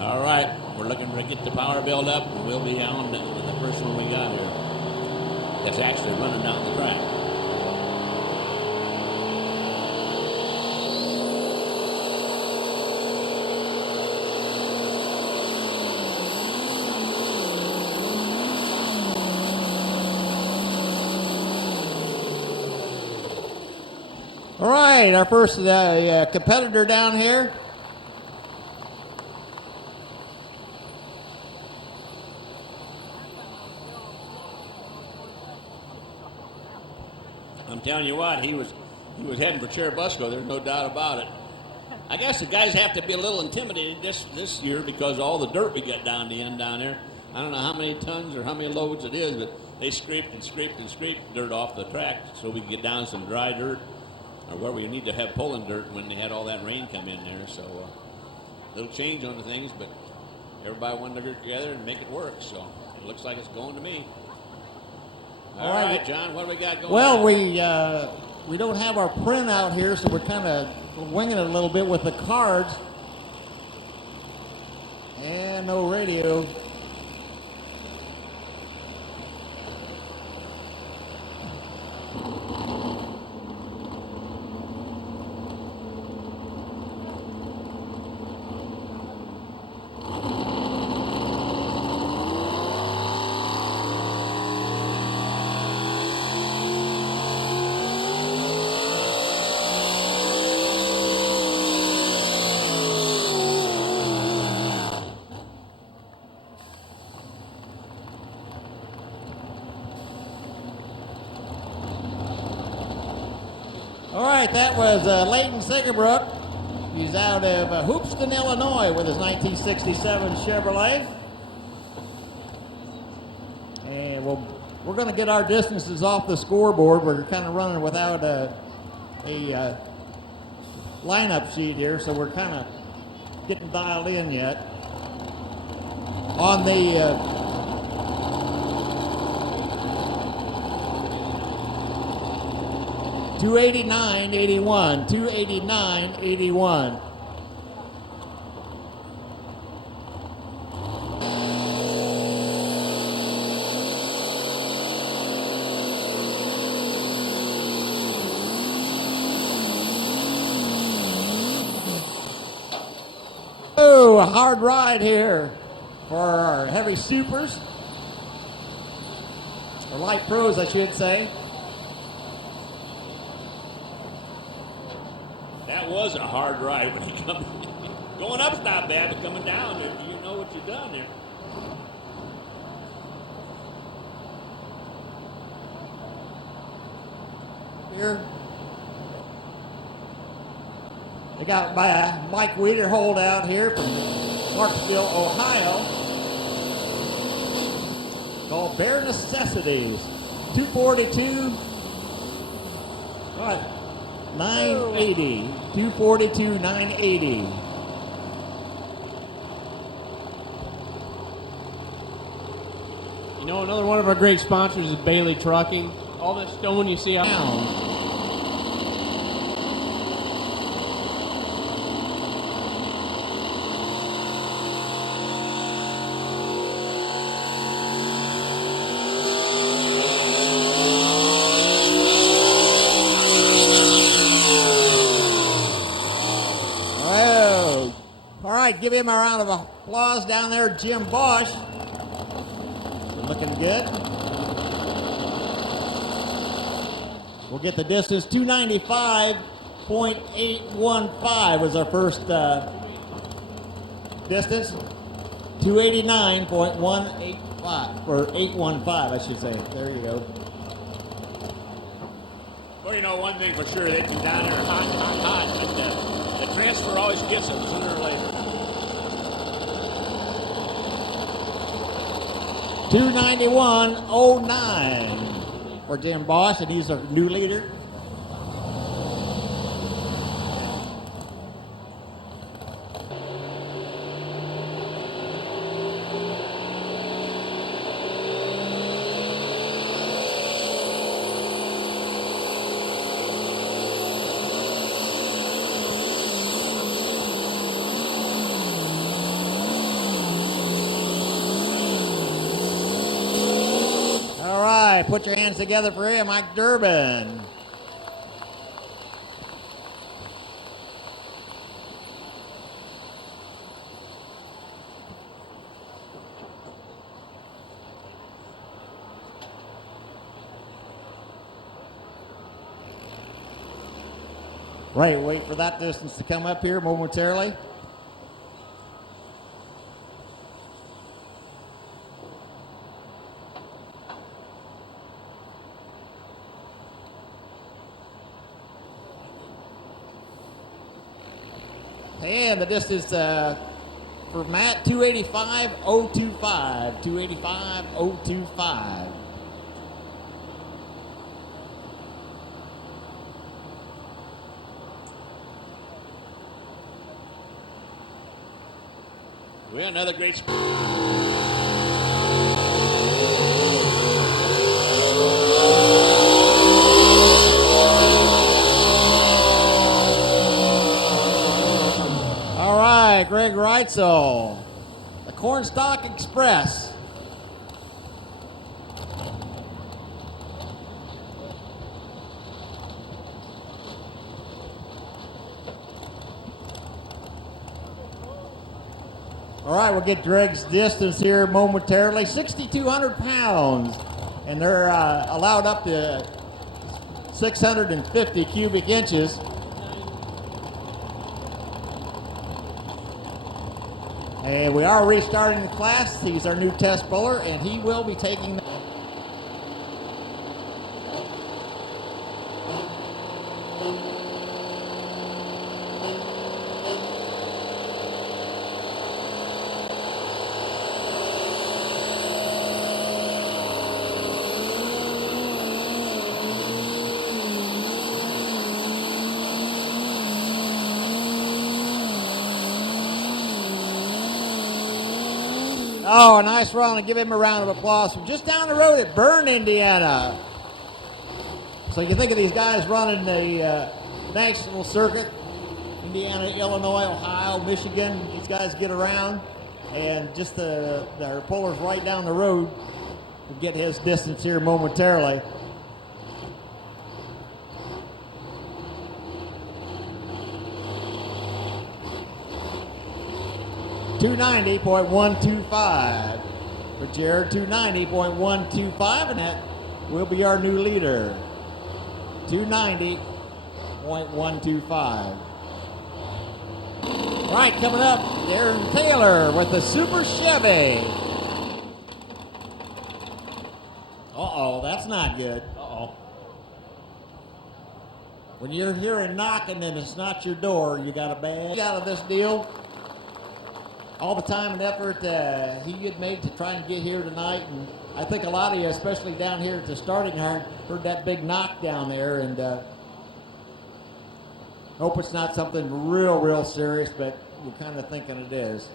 All right, we're looking to get the power build up, and we'll be on with the first one we got here. That's actually running down the track. All right, our first competitor down here. I'm telling you what, he was heading for Cherubusco. There's no doubt about it. I guess the guys have to be a little intimidated this year because all the dirt we got down the end down there. I don't know how many tons or how many loads it is, but they scraped and scraped and scraped dirt off the track so we could get down some dry dirt or where we need to have pulling dirt when they had all that rain come in there. So a little change on the things, but everybody wanted to get together and make it work. So it looks like it's going to me. All right, John, what do we got going on? Well, we don't have our print out here, so we're kind of winging it a little bit with the cards. And no radio. All right, that was Leighton Sigerbrook. He's out of Hoopeston, Illinois with his 1967 Chevrolet. And we're going to get our distances off the scoreboard. We're kind of running without a lineup sheet here, so we're kind of getting dialed in yet. On the 289.81, 289.81. Oh, a hard ride here for our heavy supers, or light pros, I should say. That was a hard ride when he come. Going up's not bad, but coming down, you know what you've done there. Here, they got Mike Weeder holdout here from Clarksville, Ohio, called Bare Necessities. 242. What? 980, 242, 980. You know, another one of our great sponsors is Bailey Trucking. All this stone you see out now. Give him a round of applause down there, Jim Bosch. Looking good. We'll get the distance. 295.815 was our first distance. 289.185, or 815, I should say. There you go. Well, you know, one thing for sure, they've been down there hot, but the transfer always gets them sooner or later. 291.09 for Jim Bosch, and he's our new leader. put your hands together for him, Mike Durbin. Right, wait for that distance to come up here momentarily. And the distance for Matt, 285.025. 285.025. We had another great. All right, Greg Reitzel, the Cornstalk Express. All right, we'll get Greg's distance here momentarily. 6,200 pounds, and they're allowed up to 650 cubic inches. And we are restarting the class. He's our new test puller, and he will be taking the Oh, a nice run, and give him a round of applause from just down the road at Bern, Indiana. So you think of these guys running the national circuit, Indiana, Illinois, Ohio, Michigan. These guys get around, and just their pullers right down the road will get his distance here momentarily. $290.125 for Jared. $290.125, and that will be our new leader. $290.125. All right, coming up, Darren Taylor with the Super Chevy. Uh-oh, that's not good. Uh-oh. When you're hearing knocking and it's not your door, you got a bad out of this deal. All the time and effort he had made to try and get here tonight, and I think a lot of you, especially down here at the starting line, heard that big knock down there, and hope it's not something real serious, but we're kind of thinking it is.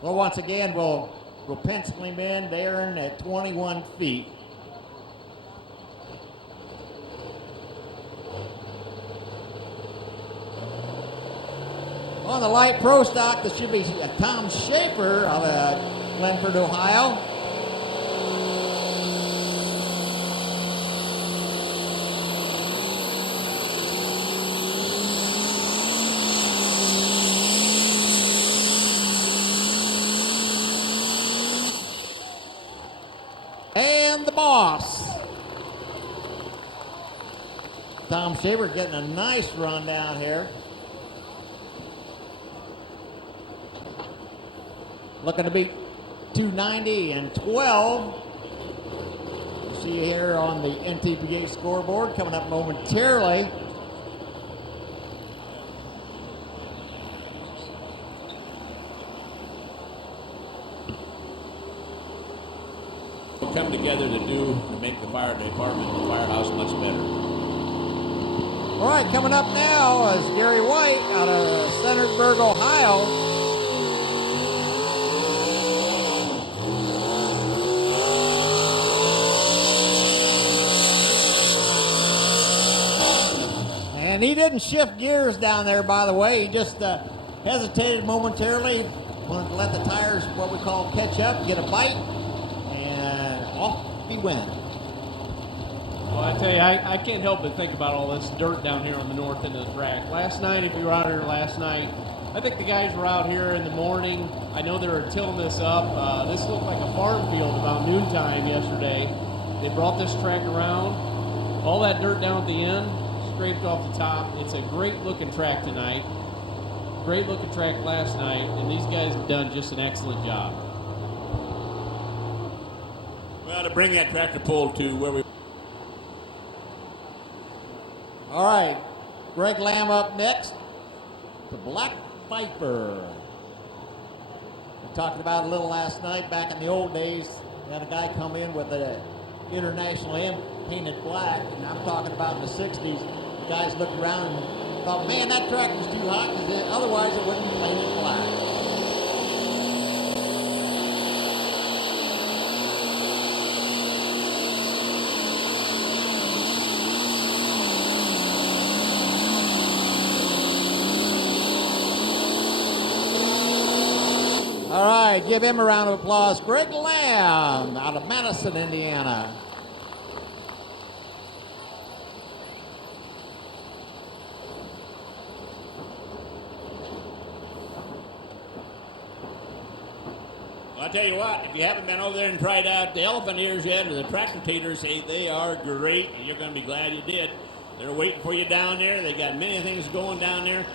Well, once again, we'll pencil him in there at 21 feet. On the light pro stock, this should be Tom Schaefer out of Glenford, Ohio. And the boss, Tom Schaefer, getting a nice run down here. Looking to beat 290 and 12. You see here on the NTPA scoreboard coming up momentarily. Come together to make the fire department and the firehouse much better. All right, coming up now is Gary White out of Centersburg, Ohio. And he didn't shift gears down there, by the way. He just hesitated momentarily, wanted to let the tires, what we call catch up, get a bite, and off he went. Well, I tell you, I can't help but think about all this dirt down here on the north end of the track. Last night, if you were out here last night, I think the guys were out here in the morning. I know they were tilling this up. This looked like a farm field about noontime yesterday. They brought this track around. All that dirt down at the end, scraped off the top. It's a great looking track tonight. Great looking track last night, and these guys have done just an excellent job. Well, to bring that tractor pull to where we... All right, Greg Lamb up next. The Black Viper. We talked about it a little last night. Back in the old days, we had a guy come in with an International M painted black, and I'm talking about in the 60s. The guys looked around and thought, man, that track was too hot, because otherwise it wouldn't be painted black. All right, give him a round of applause. Greg Lamb out of Madison, Indiana. Well, I tell you what, if you haven't been over there and tried out the elephant ears yet or the tractor taters, hey, they are great, and you're going to be glad you did. They're waiting for you down there. They got many things going down there.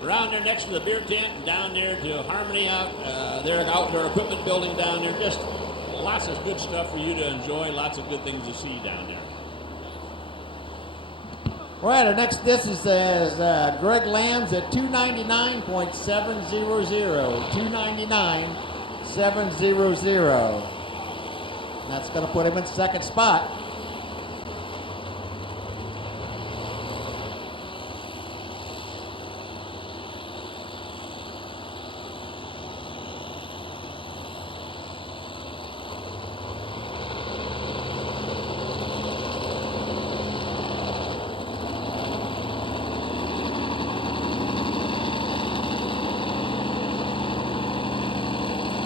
Around there next to the beer tent and down there to Harmony out, their outdoor equipment building down there. Just lots of good stuff for you to enjoy, lots of good things to see down there. All right, our next distance is Greg Lamb's at 299.700. 299.700. That's going to put him in second spot.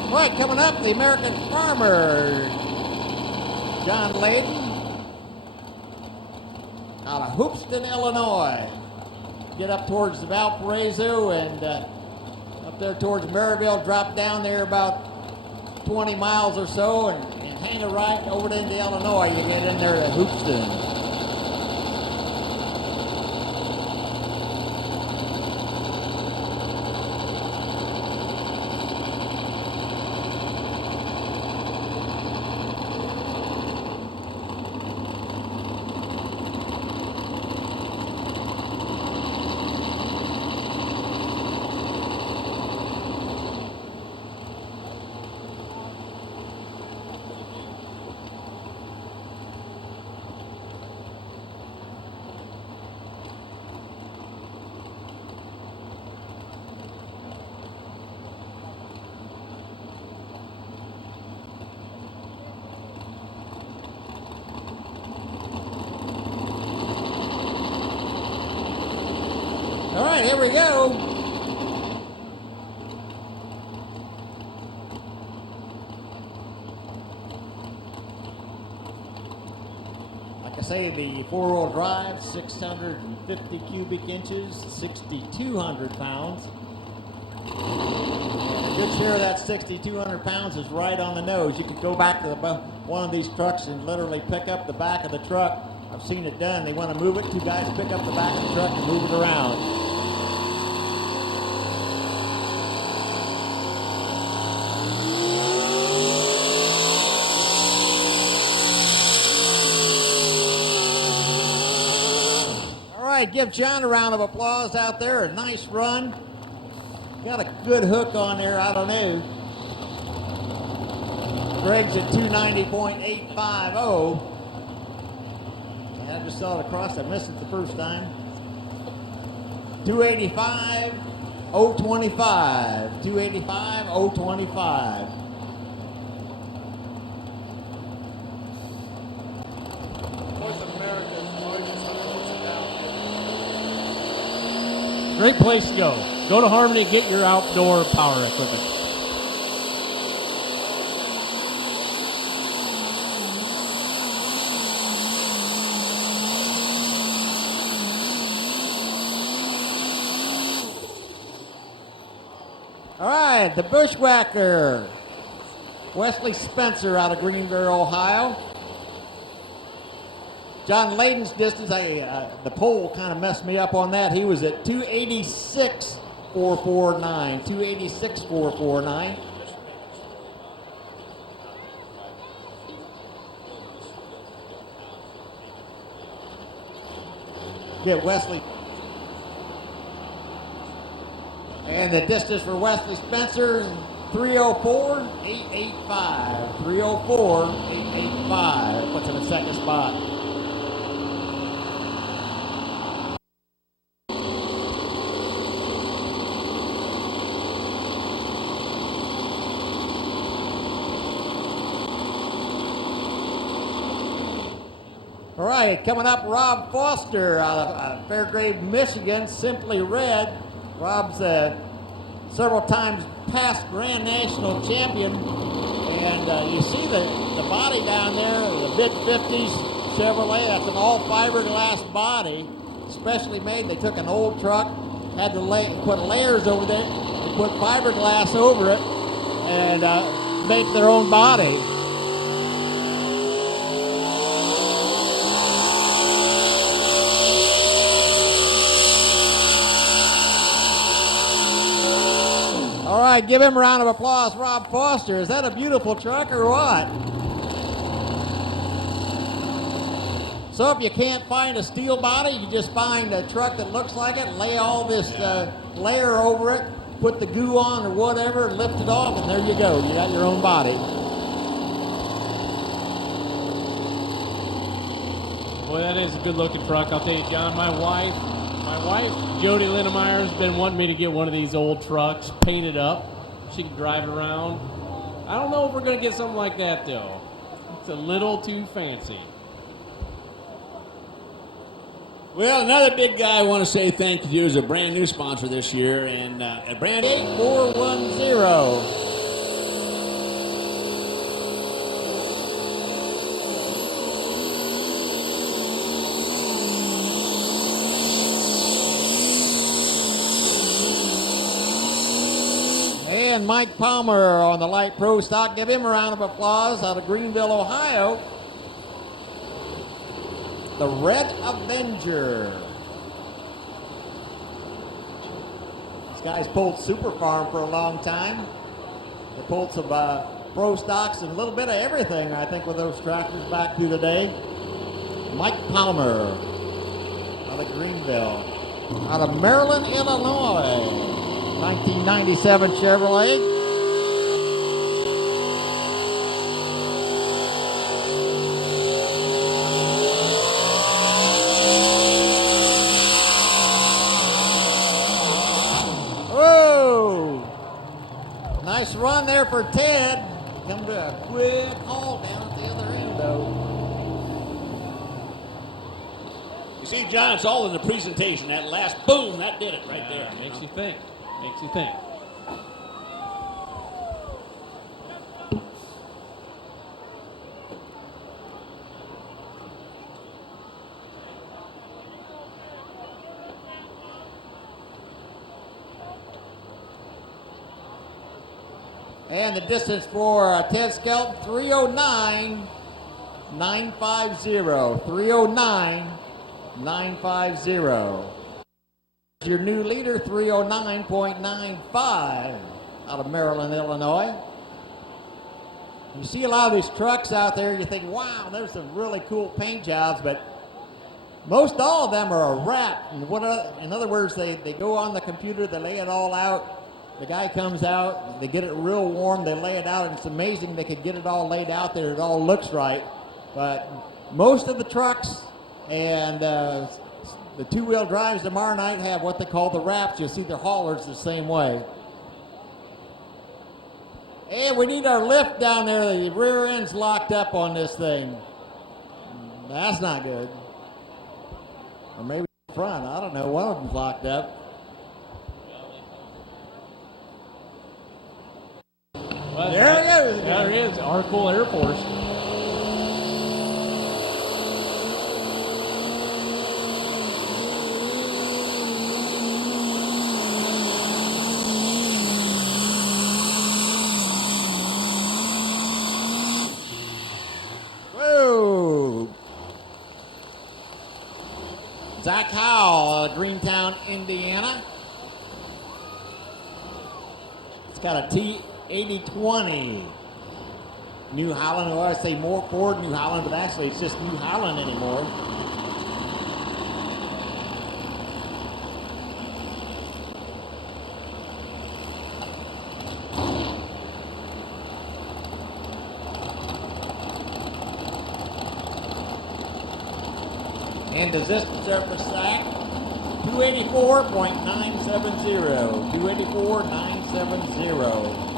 All right, coming up, the American Farmer, John Layden, out of Hoopeston, Illinois. Get up towards the Valparaiso and up there towards Maryville, drop down there about 20 miles or so and hang a right over into Illinois. You get in there to Hoopeston. All right, here we go. Like I say, the four-wheel drive, 650 cubic inches, 6,200 pounds. A good share of that 6,200 pounds is right on the nose. You could go back to one of these trucks and literally pick up the back of the truck. I've seen it done. They want to move it. Two guys pick up the back of the truck and move it around. All right, give John a round of applause out there. A nice run. Got a good hook on there. I don't know. Greg's at 290.850. I just saw it across. I missed it the first time. 285.025. 285.025. North America's largest horse downhill. Great place to go. Go to Harmony, get your outdoor power equipment. All right, the Bushwhacker, Wesley Spencer out of Greenville, Ohio. John Layden's distance, the poll kind of messed me up on that. He was at 286.449. 286.449. Get Wesley. And the distance for Wesley Spencer, 304.885. 304.885. Puts him in second spot. All right, coming up, Rob Foster out of Fairgrave, Michigan, Simply Red. Rob's several times past Grand National champion. And you see the body down there, the mid-50s Chevrolet. That's an all fiberglass body, specially made. They took an old truck, had to put layers over there, and put fiberglass over it, and make their own body. All right, give him a round of applause, Rob Foster. Is that a beautiful truck or what? So if you can't find a steel body, you just find a truck that looks like it, lay all this layer over it, put the goo on or whatever, and lift it off, and there you go. You got your own body. Boy, that is a good-looking truck. I'll tell you, John, my wife, Jody Lindemeyer, has been wanting me to get one of these old trucks painted up. She can drive it around. I don't know if we're going to get something like that, though. It's a little too fancy. Well, another big guy I want to say thank you to is a brand new sponsor this year, and a brand 8410. And Mike Palmer on the light pro stock. Give him a round of applause out of Greenville, Ohio. The Red Avenger. These guys pulled Super Farm for a long time. They pulled some pro stocks and a little bit of everything, I think, with those tractors back to today. Mike Palmer out of Greenville. Out of Maryland, Illinois. 1997 Chevrolet. Whoa! Nice run there for Ted. Come to a quick halt down at the other end, though. You see, John, it's all in the presentation. That last boom, that did it right there. Makes you think. Makes you think. And the distance for Ted Skelton, 309.950. 309.950. Your new leader, 309.95 out of Maryland, Illinois. You see a lot of these trucks out there, you think, wow, there's some really cool paint jobs, but most all of them are a wrap. And in other words, they go on the computer, they lay it all out. The guy comes out, they get it real warm, they lay it out, and it's amazing they could get it all laid out there, it all looks right. But most of the trucks and the two-wheel drives tomorrow night have what they call the wraps. You'll see their haulers the same way. And we need our lift down there. The rear end's locked up on this thing. That's not good. Or maybe the front. I don't know. One of them's locked up. goes again. There he is, Arcola Air Force. Whoa. Zach Howell, Greentown, Indiana. It's got a T8020. New Holland, or I say more Ford New Holland, but actually it's just New Holland anymore. And does this surface stack? 284.970. 284.970.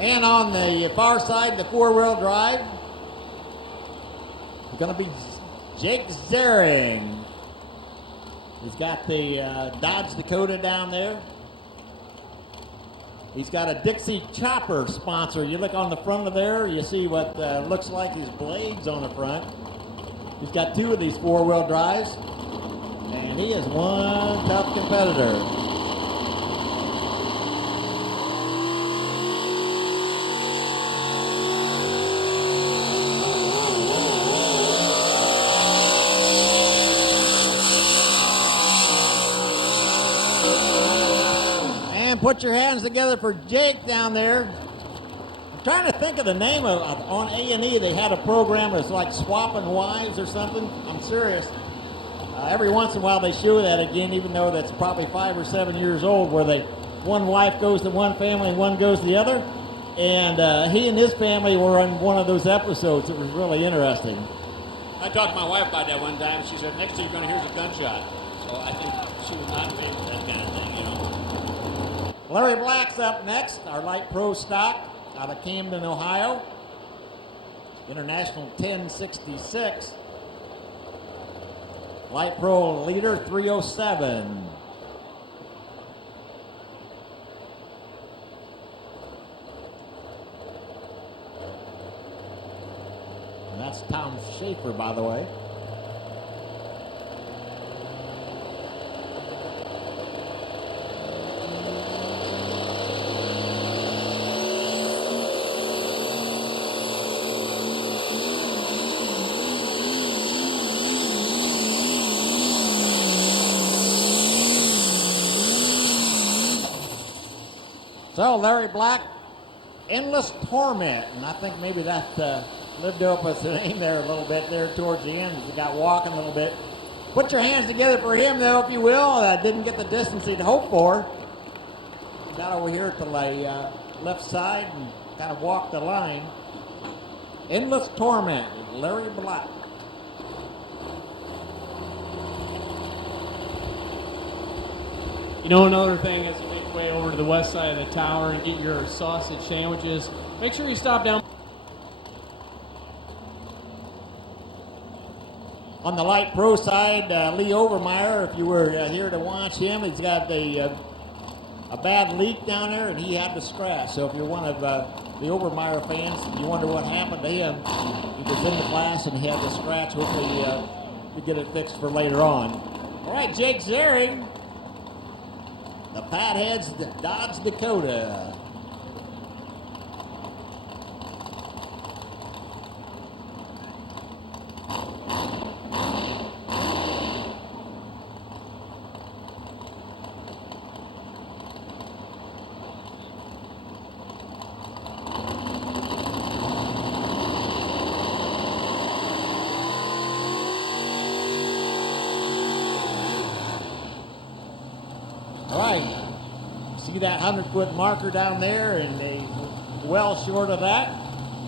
And on the far side, the four-wheel drive, it's going to be Jake Zering. He's got the Dodge Dakota down there. He's got a Dixie Chopper sponsor. You look on the front of there, you see what looks like his blades on the front. He's got two of these four-wheel drives, and he is one tough competitor. Put your hands together for Jake down there. I'm trying to think of the name of on A&E. They had a program that's like swapping wives or something. I'm serious. Every once in a while they show that again, even though that's probably 5 or 7 years old, where one wife goes to one family and one goes to the other. And he and his family were on one of those episodes. It was really interesting. I talked to my wife about that one time. She said, next thing you're going to hear is a gunshot. So I think she was not in favor of that kind of thing, you know. Larry Black's up next, our light pro stock out of Camden, Ohio. International 1066. Light pro leader 307. And that's Tom Schaefer, by the way. So Larry Black, Endless Torment, and I think maybe that lived up with the name there a little bit there towards the end as he got walking a little bit. Put your hands together for him, though, if you will. Didn't get the distance he'd hoped for. Got over here to the left side and kind of walked the line. Endless Torment, Larry Black. You know, another thing as you make your way over to the west side of the tower and get your sausage sandwiches, make sure you stop down. On the light pro side, Lee Overmeyer, if you were here to watch him, he's got a bad leak down there, and he had the scratch. So if you're one of the Overmeyer fans, you wonder what happened to him. He was in the class, and he had the scratch. Hopefully we get it fixed for later on. All right, Jake Zering, the Fatheads Dodge Dakota. All right, see that 100-foot marker down there, and well short of that.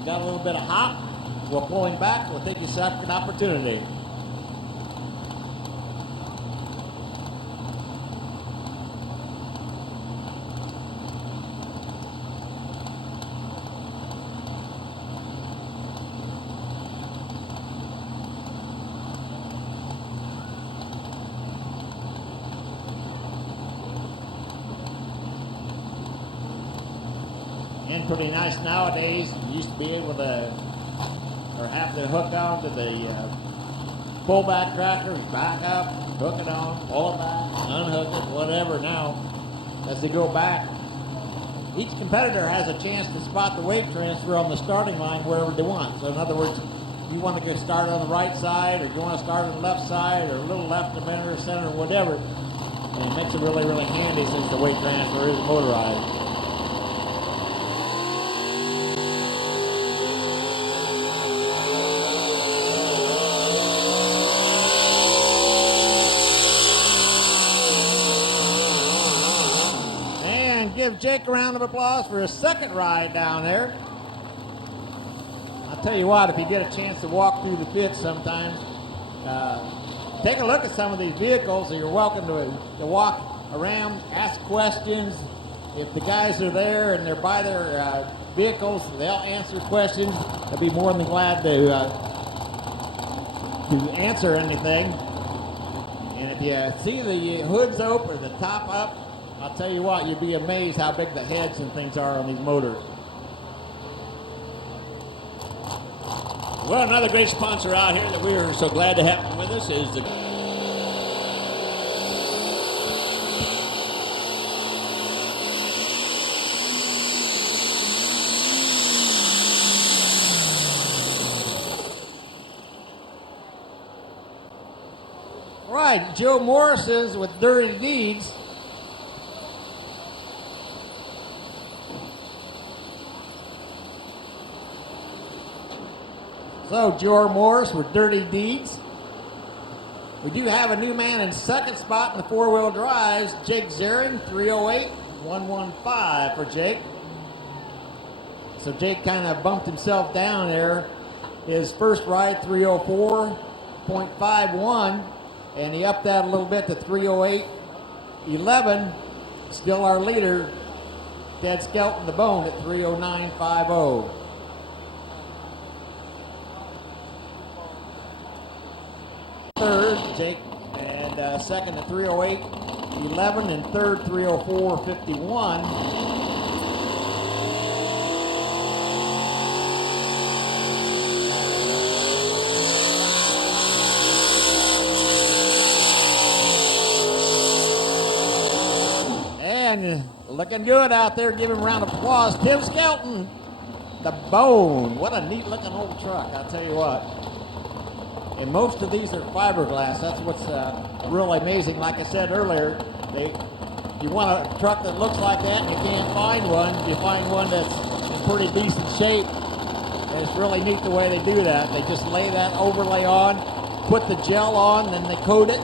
Got a little bit of hop. We're pulling back. We'll take a second opportunity. and pretty nice nowadays. You used to be able to, or have to hook on to the pullback tractor, back up, hook it on, pull it back, unhook it, whatever. Now, as they go back, each competitor has a chance to spot the weight transfer on the starting line wherever they want. So in other words, you want to get started on the right side, or you want to start on the left side, or a little left, a minute, or center, or whatever. And it makes it really, really handy since the weight transfer is motorized. And give Jake a round of applause for his second ride down there. I'll tell you what, if you get a chance to walk through the pits sometimes, take a look at some of these vehicles, and you're welcome to walk around, ask questions. If the guys are there and they're by their vehicles, they'll answer questions. They'll be more than glad to answer anything. And if you see the hoods open or the top up, I'll tell you what, you'd be amazed how big the heads and things are on these motors. Well, another great sponsor out here that we are so glad to have with us is the Right, Joe Morrison's with Dirty Deeds. So, Joe Morris with Dirty Deeds. We do have a new man in second spot in the four-wheel drives, Jake Zering, 308-115 for Jake. So Jake kind of bumped himself down there. His first ride, 304.51, and he upped that a little bit to 308.11. Still our leader, Ted Skelton the Bone at 309.50. Third, Jake, and second at 308.11, and third 304.51. And looking good out there. Give him a round of applause. Tim Skelton, the Bone. What a neat looking old truck, I'll tell you what. And most of these are fiberglass. That's what's really amazing. Like I said earlier, you want a truck that looks like that and you can't find one. You find one that's in pretty decent shape. And it's really neat the way they do that. They just lay that overlay on, put the gel on, then they coat it,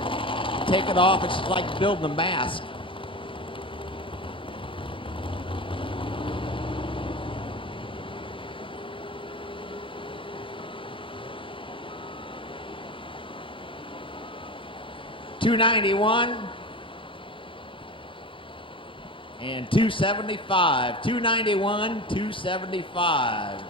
take it off. It's like building a mask. $291 and $275. $291, $275.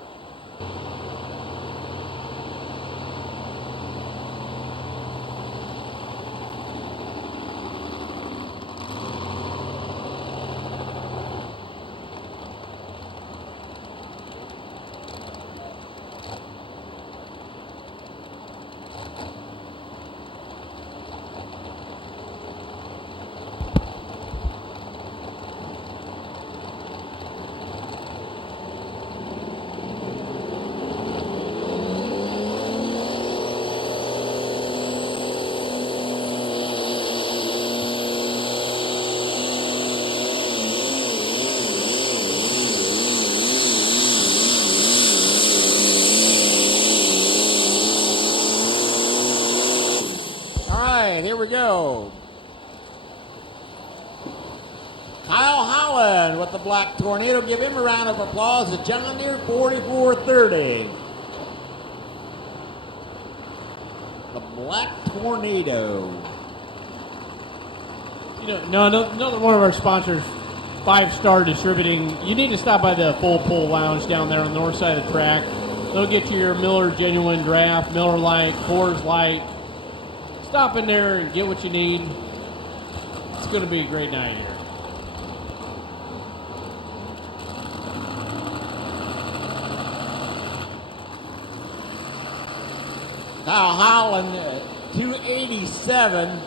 Here we go. Kyle Holland with the Black Tornado. Give him a round of applause. The John Deere 4430. The Black Tornado. You know, another one of our sponsors, 5 Star Distributing. You need to stop by the Full Pull Lounge down there on the north side of the track. They'll get you your Miller Genuine Draft, Miller Lite, Coors Light. Stop in there and get what you need. It's going to be a great night here. Kyle Holland, 287,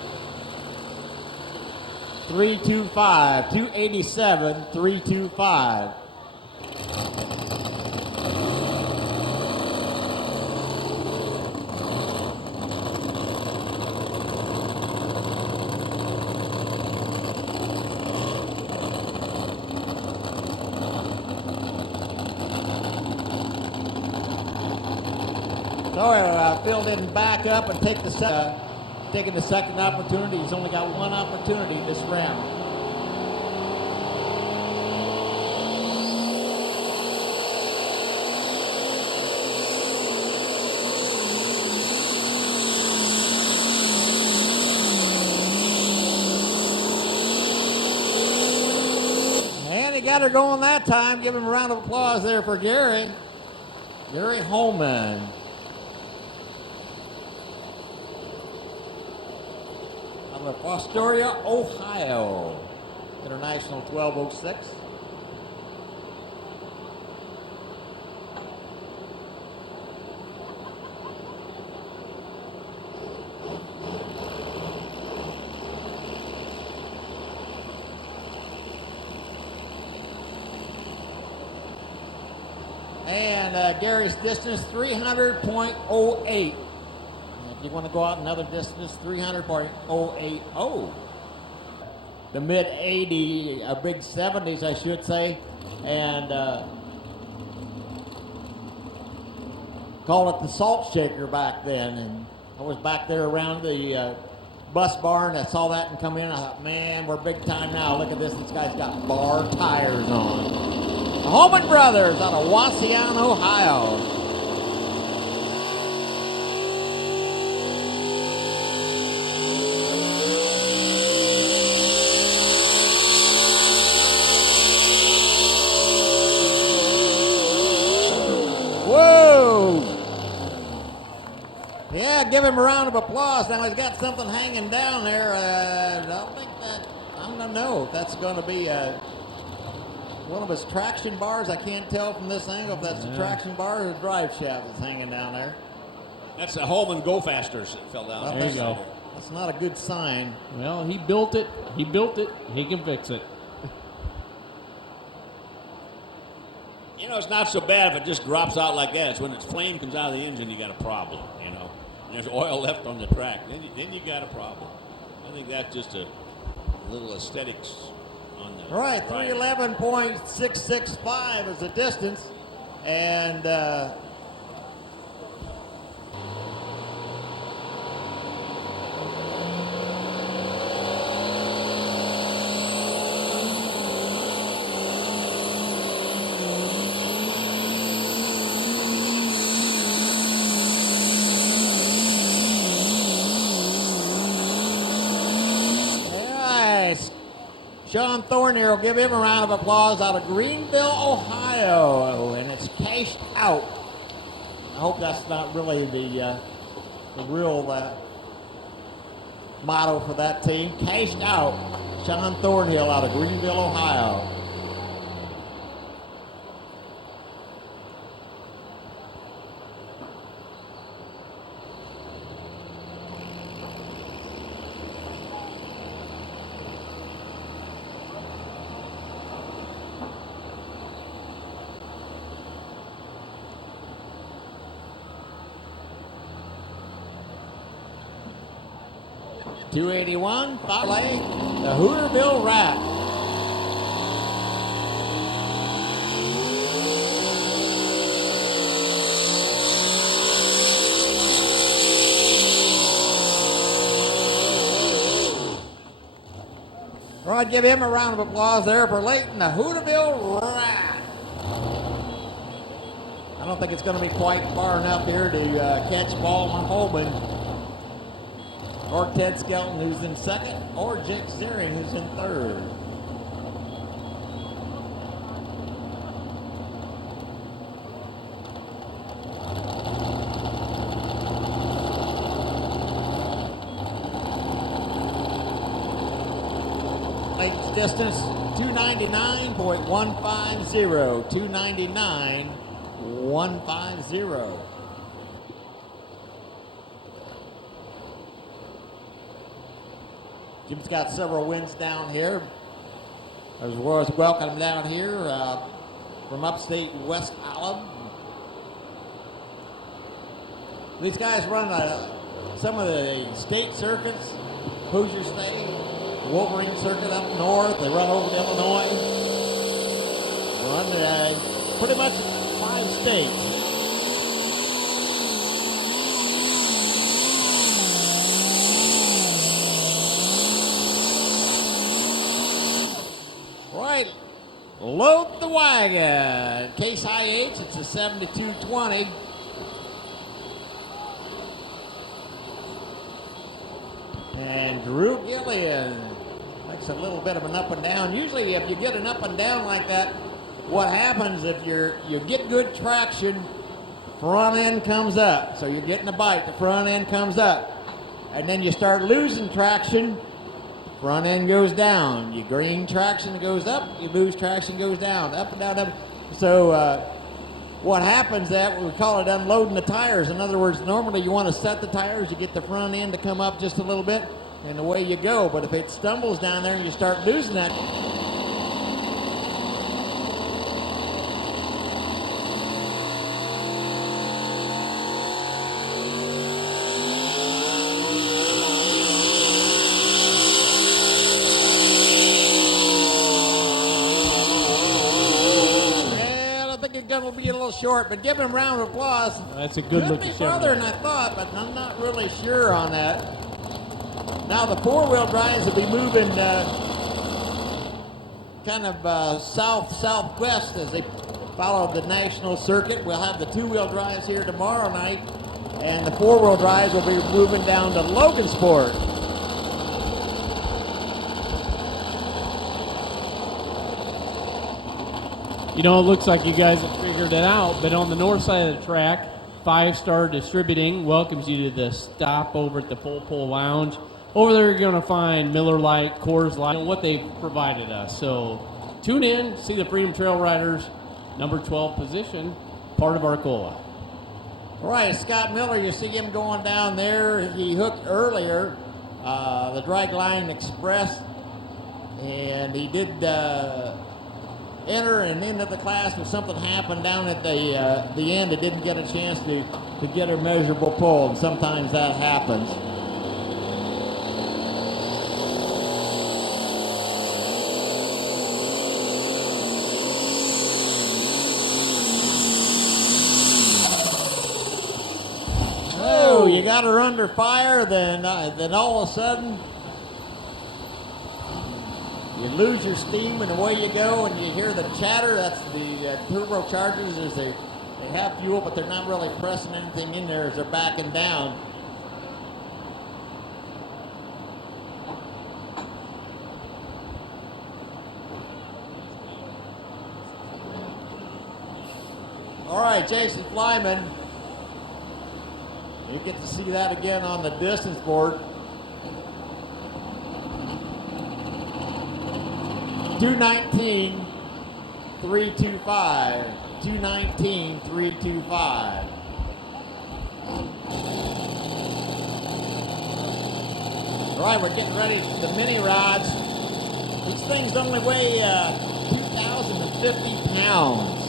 325. 287, 325. So Phil didn't back up and take taking the second opportunity. He's only got one opportunity this round. And he got her going that time. Give him a round of applause there for Gary. Gary Holman. Of Astoria, Ohio. International 1206. And Gary's distance 300.08. If you want to go out another distance, 300.080. The mid 80, big 70s, I should say, and call it the salt shaker back then. And I was back there around the bus barn. I saw that and come in. I thought, man, we're big time now. Look at this. This guy's got bar tires on. The Holman Brothers out of Wauseon, Ohio. Yeah, give him a round of applause. Now he's got something hanging down there. I don't think that, I don't know if that's going to be one of his traction bars. I can't tell from this angle if that's the traction bar or the drive shaft that's hanging down there. That's the Holman Go Fasters that fell down. There you go. That's not a good sign. Well, he built it. He built it. He can fix it. You know, it's not so bad if it just drops out like that. It's when its flame comes out of the engine, you got a problem, you know. And there's oil left on the track. Then you got a problem. I think that's just a little aesthetics on the All right, 311.665 is the distance. And Sean Thornier will give him a round of applause out of Greenville, Ohio, and it's cashed out. I hope that's not really the real motto for that team. Cashed out. Sean Thornhill out of Greenville, Ohio. .281, Foley, the Hooterville Rat. All right, give him a round of applause there for Leighton, the Hooterville Rat. I don't think it's going to be quite far enough here to catch Baldwin Holman. Or Ted Skelton, who's in second, or Jake Searing, who's in third. Leighton's distance, 299.150. 299.150. Jim's got several wins down here. As well as welcome him down here from upstate West Allen. These guys run some of the state circuits, Hoosier State, Wolverine Circuit up north. They run over to Illinois. Run pretty much 5 states. Right, load the wagon. Case IH, it's a 7220. And Drew Gillian makes a little bit of an up and down. Usually if you get an up and down like that, what happens if you get good traction, front end comes up. So you're getting a bite, the front end comes up. And then you start losing traction, front end goes down. You gain traction, it goes up. You lose traction, goes down. Up and down, up. So what happens that we call it unloading the tires. In other words, normally you want to set the tires, you get the front end to come up just a little bit, and away you go. But if it stumbles down there and you start losing that, will be a little short, but give him a round of applause. That's a good Could looking be farther than I thought, but I'm not really sure on that. Now the 4-wheel drives will be moving kind of southwest as they follow the national circuit. We'll have the 2-wheel drives here tomorrow night, and the 4-wheel drives will be moving down to Logansport. You know, it looks like you guys have figured it out, but on the north side of the track, 5 Star Distributing welcomes you to the stop over at the Pull Lounge. Over there, you're going to find Miller Lite, Coors Light, and what they've provided us. So tune in, see the Freedom Trail Riders, number 12 position, part of Arcola. All right, Scott Miller, you see him going down there. He hooked earlier, the Dragline Express, and he did enter and into the class, but something happened down at the end. It didn't get a chance to get a measurable pull, and sometimes that happens. Oh, you got her under fire, then all of a sudden you lose your steam and away you go, and you hear the chatter. That's the turbochargers as they have fuel, but they're not really pressing anything in there as they're backing down. All right, Jason Flyman. You get to see that again on the distance board. 219, 325. 219, 325. All right, we're getting ready for the mini rods. These things only weigh 2,050 pounds.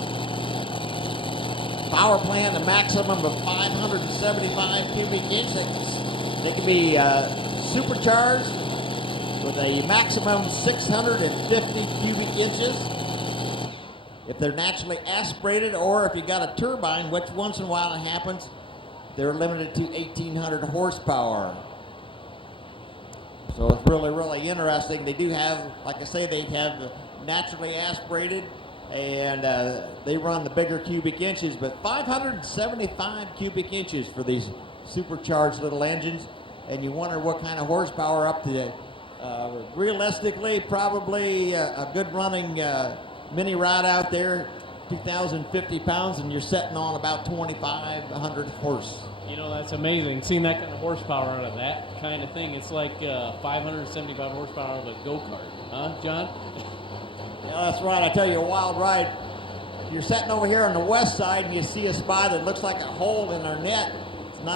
Power plant, a maximum of 575 cubic inches. They can be supercharged with a maximum 650 cubic inches. If they're naturally aspirated, or if you got a turbine, which once in a while it happens, they're limited to 1,800 horsepower. So it's really, really interesting. They do have, like I say, they have naturally aspirated, and they run the bigger cubic inches, but 575 cubic inches for these supercharged little engines. And you wonder what kind of horsepower up to, realistically, probably a good running mini rod out there, 2,050 pounds, and you're setting on about 2,500 horse. You know, that's amazing. Seeing that kind of horsepower out of that kind of thing, it's like 575 horsepower out of a go-kart. Huh, John? Yeah, that's right. I tell you, a wild ride. If you're sitting over here on the west side and you see a spot that looks like a hole in our net,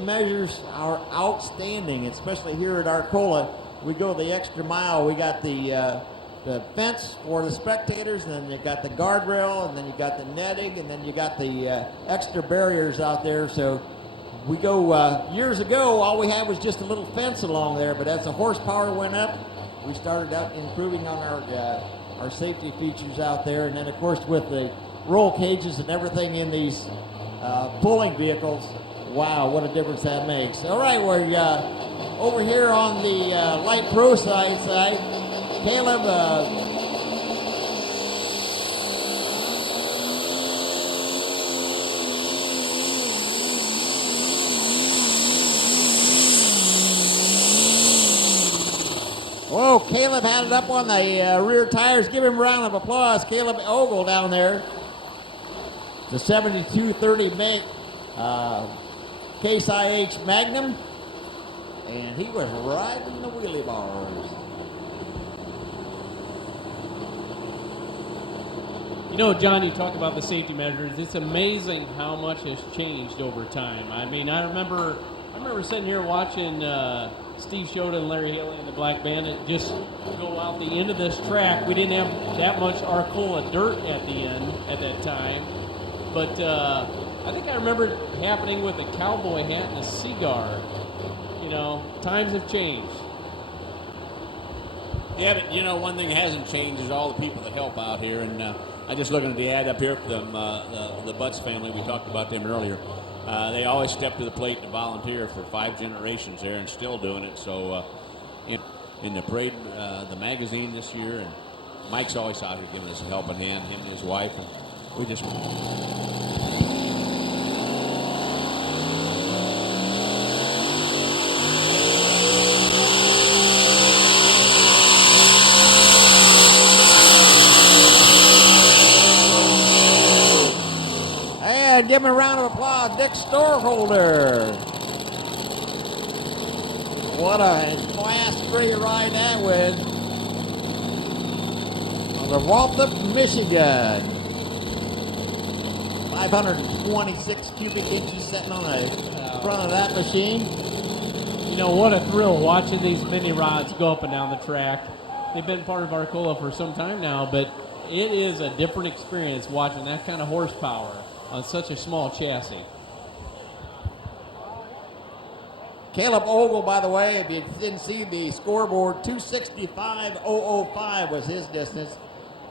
measures are outstanding, especially here at Arcola. we go the extra mile. We got the fence for the spectators, and then you got the guardrail, and then you got the netting, and then you got the extra barriers out there. So we go, years ago, all we had was just a little fence along there, but as the horsepower went up, we started out improving on our safety features out there. And then, of course, with the roll cages and everything in these pulling vehicles, wow, what a difference that makes. All right, we're over here on the light pro side. Caleb, whoa, Caleb had it up on the rear tires. Give him a round of applause. Caleb Ogle down there. The 7230 make Case IH Magnum. And he was riding the wheelie bars. You know, John, you talk about the safety measures. It's amazing how much has changed over time. I mean, I remember sitting here watching Steve Shota and Larry Haley and the Black Bandit just go out the end of this track. We didn't have that much Arcola dirt at the end at that time. But I think I remember it happening with a cowboy hat and a cigar. You know, times have changed. Yeah, but you know, one thing that hasn't changed is all the people that help out here. And I just looking at the ad up here from the Butts family. We talked about them earlier. They always step to the plate to volunteer for 5 generations there, and still doing it. So in the parade, the magazine this year, and Mike's always out here giving us a helping hand, him and his wife, and we just. Give him a round of applause, Dick Storeholder. What a Class 3 ride that was. On the Waltham, Michigan. 526 cubic inches sitting on the front of that machine. You know, what a thrill watching these mini rods go up and down the track. They've been part of Arcola for some time now, but it is a different experience watching that kind of horsepower on such a small chassis. Caleb Ogle, by the way, if you didn't see the scoreboard, 265.005 was his distance.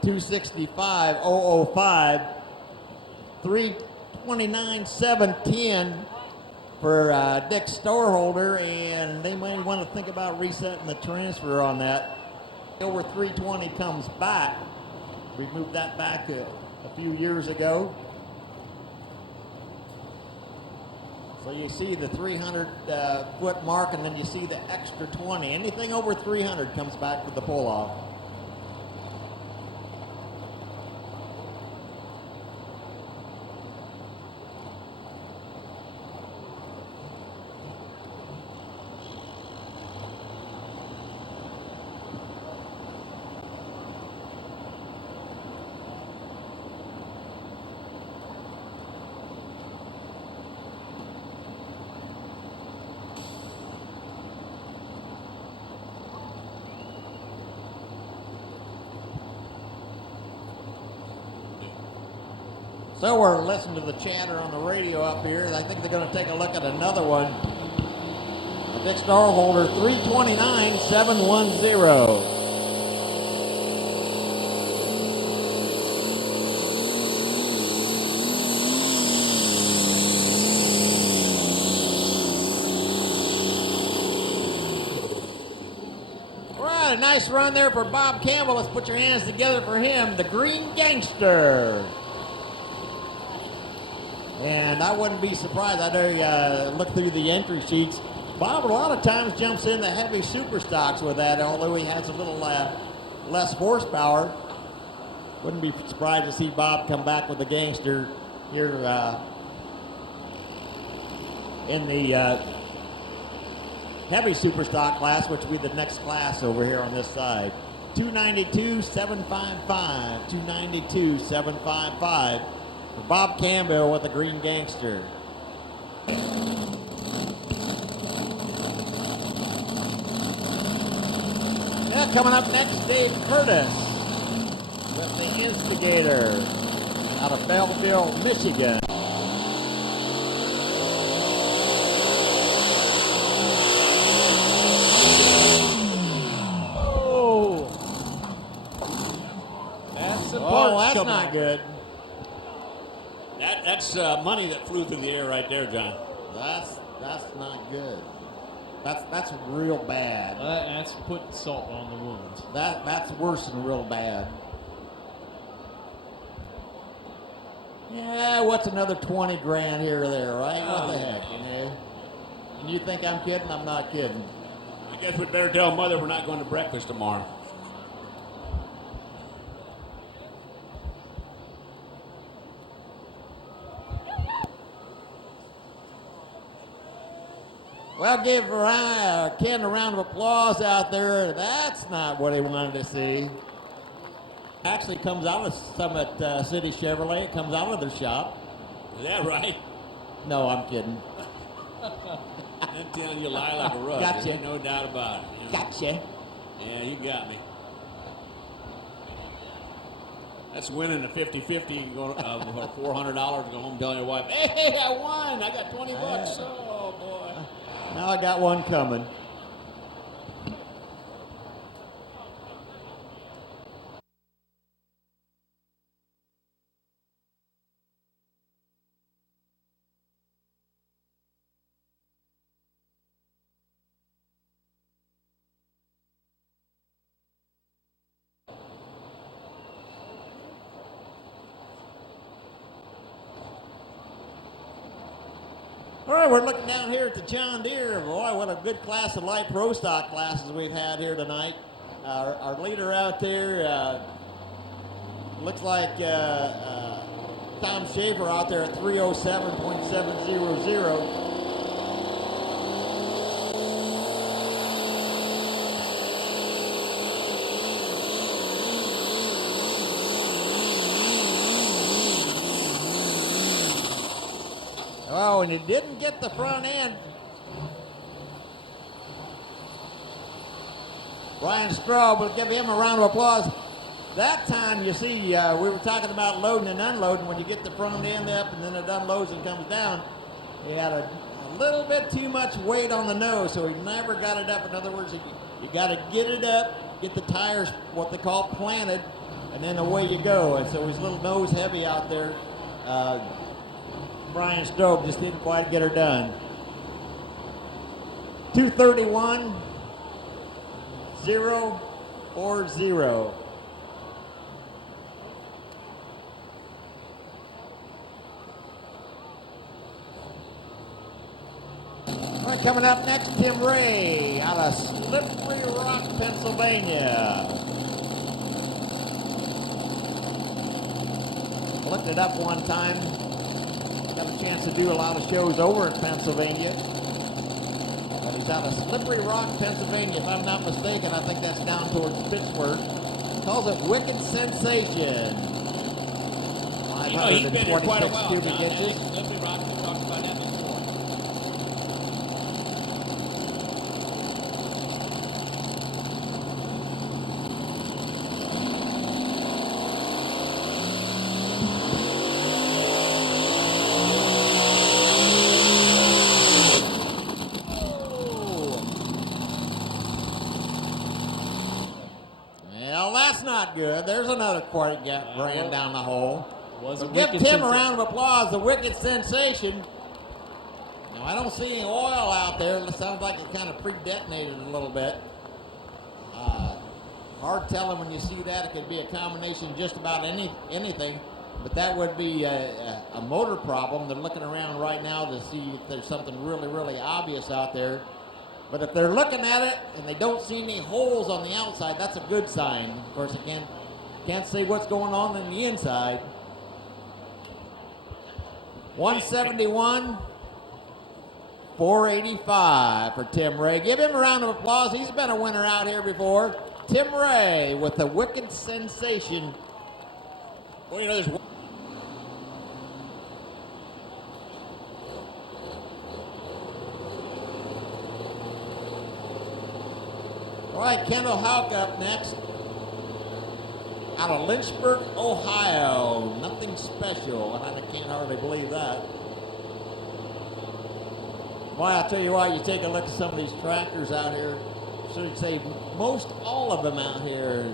265.005. 329.710 for Dick Storeholder, and they might want to think about resetting the transfer on that. Over 320 comes back. We moved that back a few years ago. So you see the 300 foot mark, and then you see the extra 20. Anything over 300 comes back with the pull-off. So we're listening to the chatter on the radio up here. I think they're going to take a look at another one. Dick Storeholder, 329.710. All right, a nice run there for Bob Campbell. Let's put your hands together for him, the Green Gangster. And I wouldn't be surprised. I know you look through the entry sheets. Bob a lot of times jumps in the heavy super stocks with that, although he has a little less horsepower. Wouldn't be surprised to see Bob come back with the Gangster here in the heavy super stock class, which will be the next class over here on this side. 292.755. 292.755. For Bob Campbell with the Green Gangster. Well, coming up next, Dave Curtis with the Instigator out of Belleville, Michigan. Oh, that's the Oh, parts that's coming not off. good. That's money that flew through the air right there, John. That's not good. That's real bad. That's putting salt on the wounds. That's worse than real bad. Yeah, what's another 20 grand here or there, right? What the heck, you know? And you think I'm kidding? I'm not kidding. I guess we'd better tell Mother we're not going to breakfast tomorrow. Well, give Ken a round of applause out there. That's not what he wanted to see. Actually comes out of Summit City Chevrolet. It comes out of their shop. Is that right? No, I'm kidding. I'm telling you, lie like a rug. Gotcha. There ain't no doubt about it. You know? Gotcha. Yeah, you got me. That's winning a 50-50 for $400 to go home telling your wife, hey, I won. I got 20 bucks. Oh, boy. Now I got one coming. All right, we're looking down here at the John Deere. Boy, what a good class of light pro stock classes we've had here tonight. Our leader out there looks like Tom Schaefer out there at 307.700. Oh, and he didn't get the front end. Brian Straub, we'll give him a round of applause. That time, you see, we were talking about loading and unloading. When you get the front end up and then it unloads and comes down, he had a little bit too much weight on the nose, so he never got it up. In other words, you got to get it up, get the tires, what they call planted, and then away you go. And so he's a little nose heavy out there. Brian Straub just didn't quite get her done. 231, 0 or 0. All right, coming up next, Tim Ray out of Slippery Rock, Pennsylvania. Looked it up one time. Got a chance to do a lot of shows over in Pennsylvania. But he's out of Slippery Rock, Pennsylvania. If I'm not mistaken, I think that's down towards Pittsburgh. Calls it Wicked Sensation. You know, he's been here quite a 526 while, cubic John. inches. Slippery Rock, we talked about that before. Well, that's not good. There's another quart gap ran down the hole. Was So a give wicked Tim a sensa- round of applause, the Wicked Sensation. Now, I don't see any oil out there. It sounds like it kind of pre-detonated a little bit. Hard telling when you see that. It could be a combination of just about anything, but that would be a motor problem. They're looking around right now to see if there's something really, really obvious out there. But if they're looking at it and they don't see any holes on the outside, that's a good sign. Of course, you can't say what's going on the inside. 171, 485 for Tim Ray. Give him a round of applause. He's been a winner out here before. Tim Ray with the Wicked Sensation. Well, you know, there's one. All right, right, Kendall Houck up next. Out of Lynchburg, Ohio. Nothing special. I can't hardly believe that. Boy, I'll tell you what, you take a look at some of these tractors out here. Should say most all of them out here.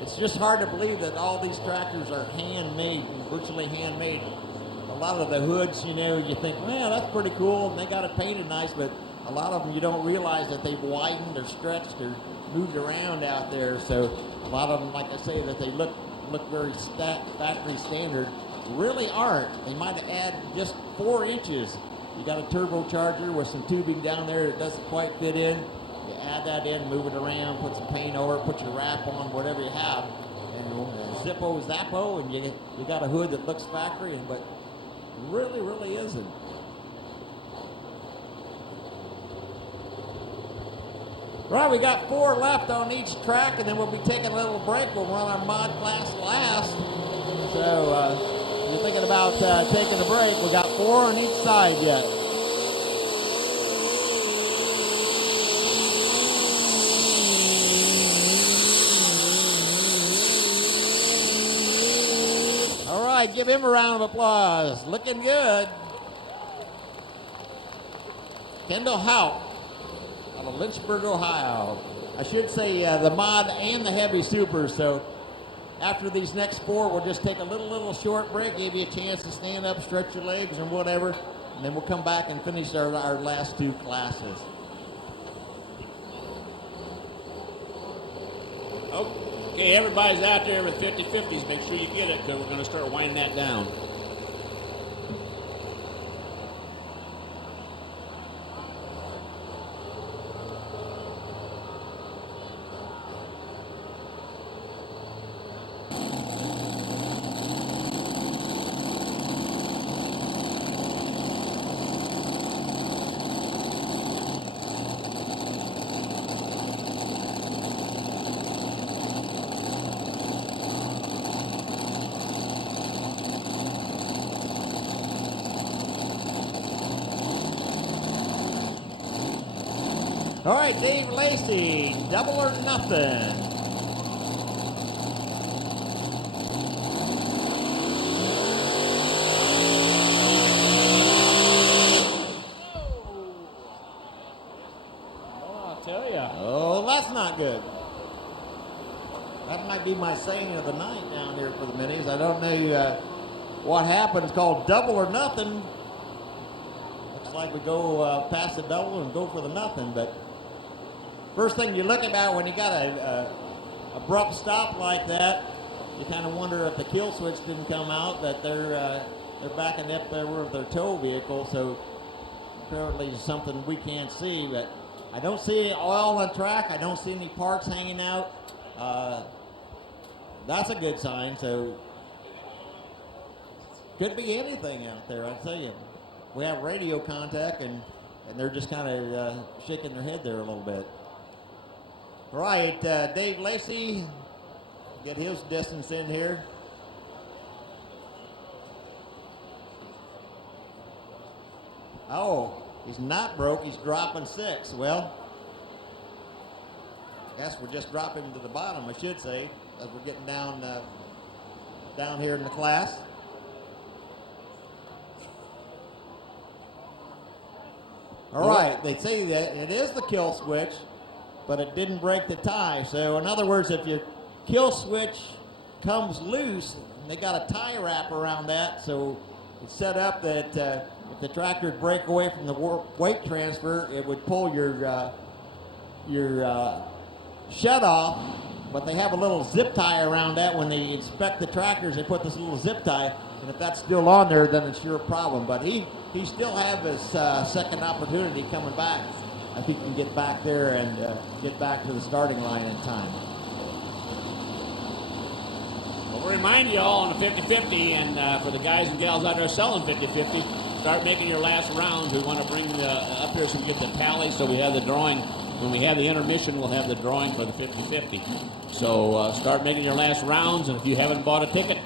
It's just hard to believe that all these tractors are handmade, virtually handmade. A lot of the hoods, you know, you think, man, that's pretty cool, and they got it painted nice, but a lot of them you don't realize that they've widened or stretched or moved around out there. So a lot of them, like I say, that they look very factory standard, really aren't. They might add just 4 inches. You got a turbocharger with some tubing down there that doesn't quite fit in. You add that in, move it around, put some paint over it, put your wrap on, whatever you have, and zippo zappo, and you got a hood that looks factory, but really isn't. Right, we got 4 left on each track, and then we'll be taking a little break. We'll run our mod class last. So if you're thinking about taking a break, we got 4 on each side yet. All right, give him a round of applause. Looking good. Kendall Houck out of Lynchburg, Ohio. I should say the mod and the heavy super. So after these next 4, we'll just take a little short break, give you a chance to stand up, stretch your legs, and whatever, and then we'll come back and finish our last 2 classes. Okay, everybody's out there with 50-50s. Make sure you get it, because we're going to start winding that down. All right, Dave Lacey, double or nothing. Oh, I'll tell ya. Oh, that's not good. That might be my saying of the night down here for the minis. I don't know what happened. It's called double or nothing. Looks like we go past the double and go for the nothing, but first thing you look about when you got a abrupt stop like that, you kind of wonder if the kill switch didn't come out, that they're backing up there with their tow vehicle. So apparently it's something we can't see, but I don't see any oil on the track. I don't see any parts hanging out. That's a good sign. So could be anything out there, I tell you. We have radio contact, and they're just kind of shaking their head there a little bit. All right, Dave Lacey, get his distance in here. Oh, he's not broke. He's dropping 6. Well, I guess we're just dropping to the bottom, I should say, as we're getting down here in the class. All right, they say that it is the kill switch, but it didn't break the tie. So in other words, if your kill switch comes loose, they got a tie wrap around that, so it's set up that if the tractor would break away from the weight transfer, it would pull your shut off, but they have a little zip tie around that. When they inspect the tractors, they put this little zip tie, and if that's still on there, then it's your problem. But he still have his second opportunity coming back if he can get back there and get back to the starting line in time. Well, we'll remind you all on the 50-50, and for the guys and gals out there selling 50-50, start making your last rounds. We want to bring up here so we get the tally, so we have the drawing. When we have the intermission, we'll have the drawing for the 50-50. So start making your last rounds, and if you haven't bought a ticket,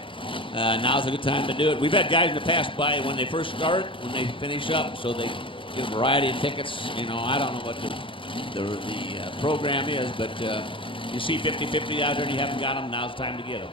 now's a good time to do it. We've had guys in the past buy when they first start, when they finish up, so they get a variety of tickets. You know, I don't know what the program is, but you see 50-50 out there and you haven't got them, now's the time to get them.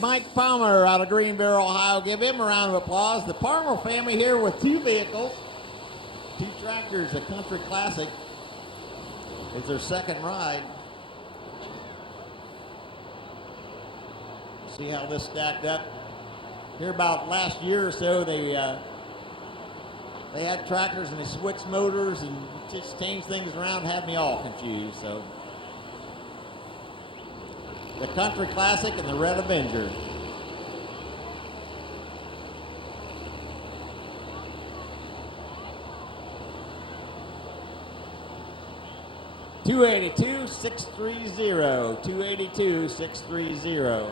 Mike Palmer out of Greenville, Ohio. Give him a round of applause. The Palmer family here with 2 vehicles, 2 tractors, a country classic. It's their second ride. See how this stacked up. Here about last year or so, they had tractors and they switched motors and just changed things around, had me all confused. So the Country Classic and the Red Avenger. $282,630. $282,630.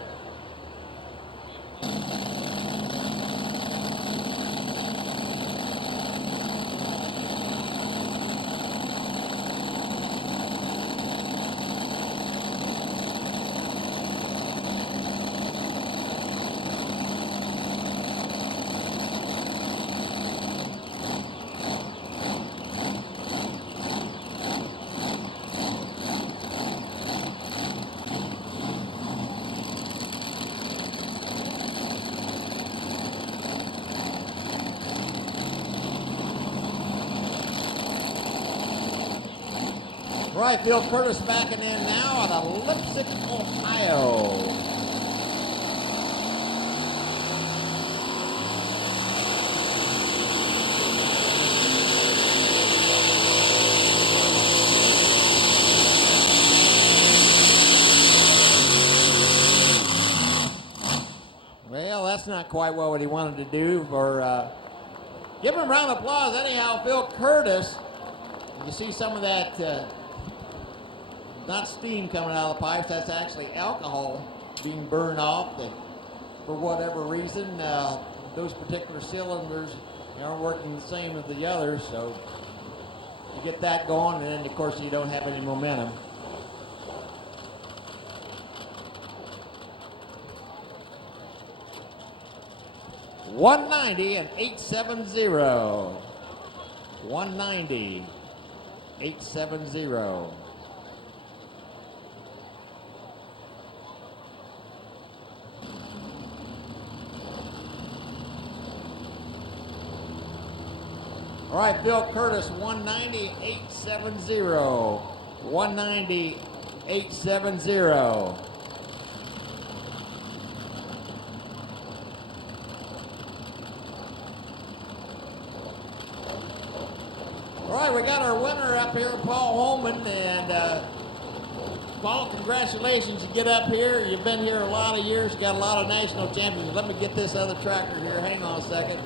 Right, Bill Curtis backing in now out of Leipzig, Ohio. Well, that's not quite what he wanted to do. Give him a round of applause anyhow, Bill Curtis. You see some of that not steam coming out of the pipes, that's actually alcohol being burned off. That for whatever reason, those particular cylinders aren't working the same as the others, so you get that going, and then of course you don't have any momentum. $190 and 870. $190, 870. All right, Bill Curtis, 190, 870. 190, 870. All right, we got our winner up here, Paul Holman, and Paul, congratulations, you get up here. You've been here a lot of years, you got a lot of national champions. Let me get this other tractor here, hang on a second.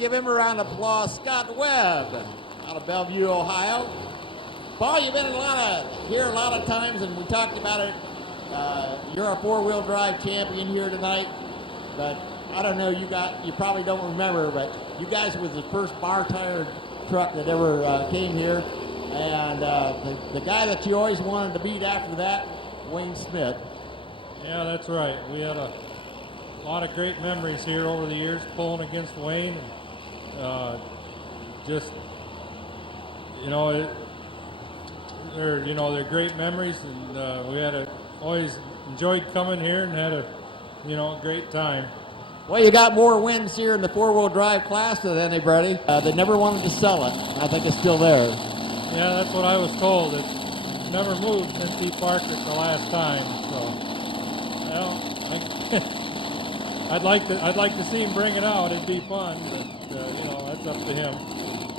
Give him a round of applause. Scott Webb out of Bellevue, Ohio. Paul, you've been here a lot of times, and we talked about it. You're our four-wheel drive champion here tonight, but I don't know, you probably don't remember, but you guys was the first bar tire truck that ever came here, and the guy that you always wanted to beat after that, Wayne Smith. Yeah, that's right. We had a lot of great memories here over the years pulling against Wayne. They're great memories, and we always enjoyed coming here and had a great time. Well, you got more wins here in the four-wheel drive class than anybody. They never wanted to sell it. I think it's still there. Yeah, that's what I was told. It's never moved since he parked it the last time. So, well, I'd like to see him bring it out. It'd be fun, but that's up to him.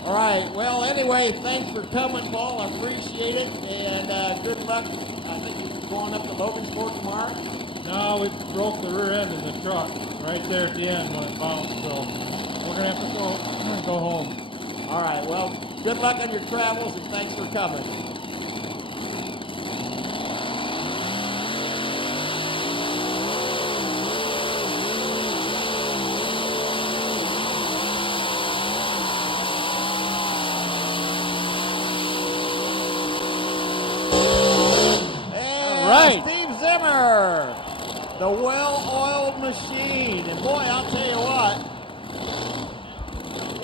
All right. Well, anyway, thanks for coming, Paul. I appreciate it, and good luck. I think you're going up to Logansport tomorrow. No, we broke the rear end of the truck right there at the end when it bounced, so we're gonna have to go home. All right. Well, good luck on your travels, and thanks for coming. Right. Steve Zimmer, the well-oiled machine. And boy, I'll tell you what,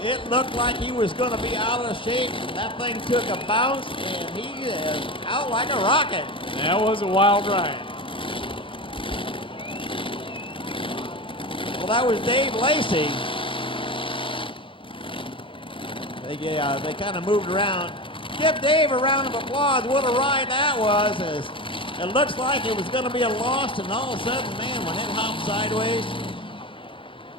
it looked like he was going to be out of shape. That thing took a bounce, and he is out like a rocket. That was a wild ride. Well, that was Dave Lacey. They kind of moved around. Give Dave a round of applause. What a ride that was. It looks like it was going to be a loss, and all of a sudden, man, when it hopped sideways.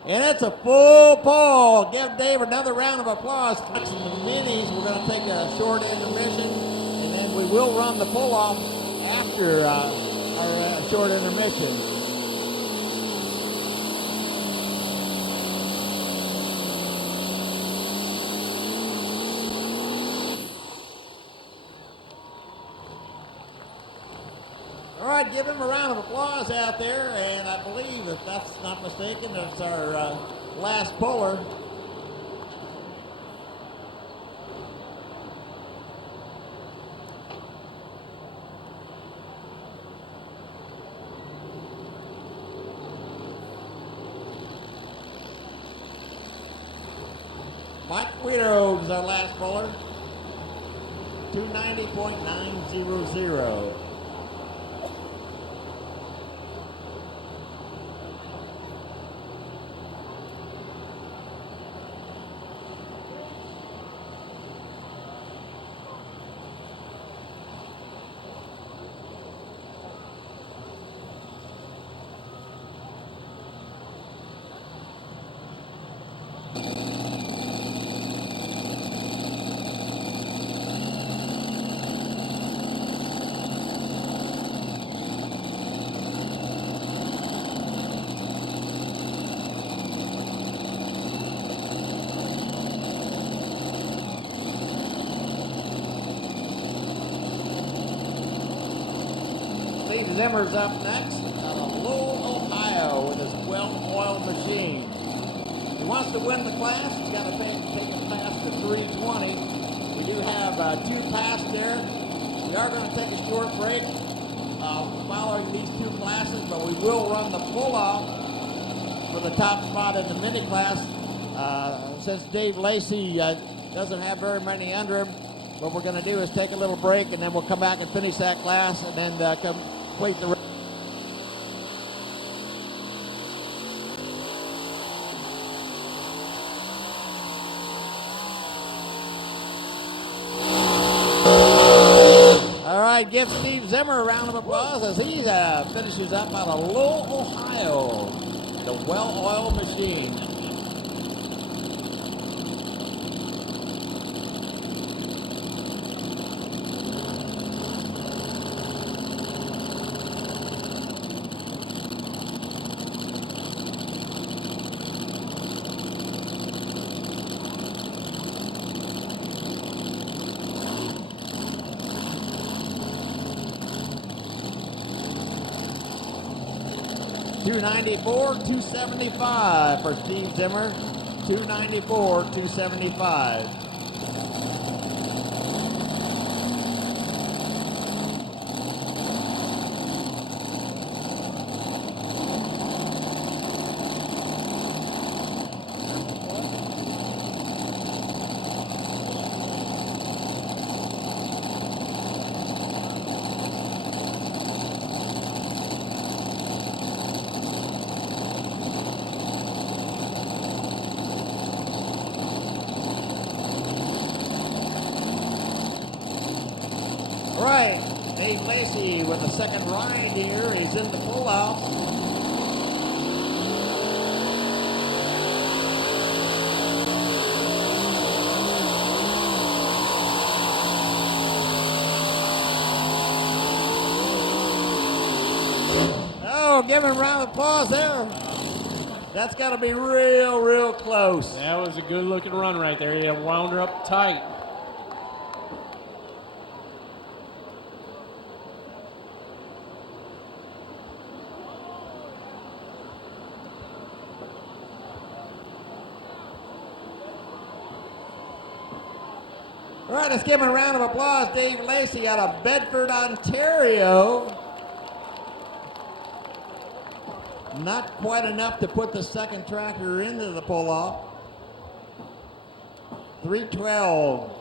And it's a full pull. Give Dave another round of applause. In the minis, we're going to take a short intermission, and then we will run the pull-off after our short intermission. All right, give him a round of applause out there, and I believe, if that's not mistaken, that's our last puller. Mike Guido is our last puller. 290.900. Steve Zimmer's up next out of Lowell, Ohio with his well-oiled machine. If he wants to win the class, he's got to take a pass to 320. We do have two passes there. We are going to take a short break following these two classes, but we will run the pull-off for the top spot in the mini class. Since Dave Lacey doesn't have very many under him, what we're going to do is take a little break, and then we'll come back and finish that class, and then complete the. All right, give Steve Zimmer a round of applause as he finishes up out of Lowell, Ohio, the well-oiled machine. $294,275 for Steve Zimmer. $294,275. Dave Lacey with the second ride here. He's in the pullout. Oh, give him a round of applause there. That's got to be real, real close. That was a good looking run right there. He wound her up tight. All right, let's give him a round of applause. Dave Lacey out of Bedford, Ontario. Not quite enough to put the second tractor into the pull-off. 312,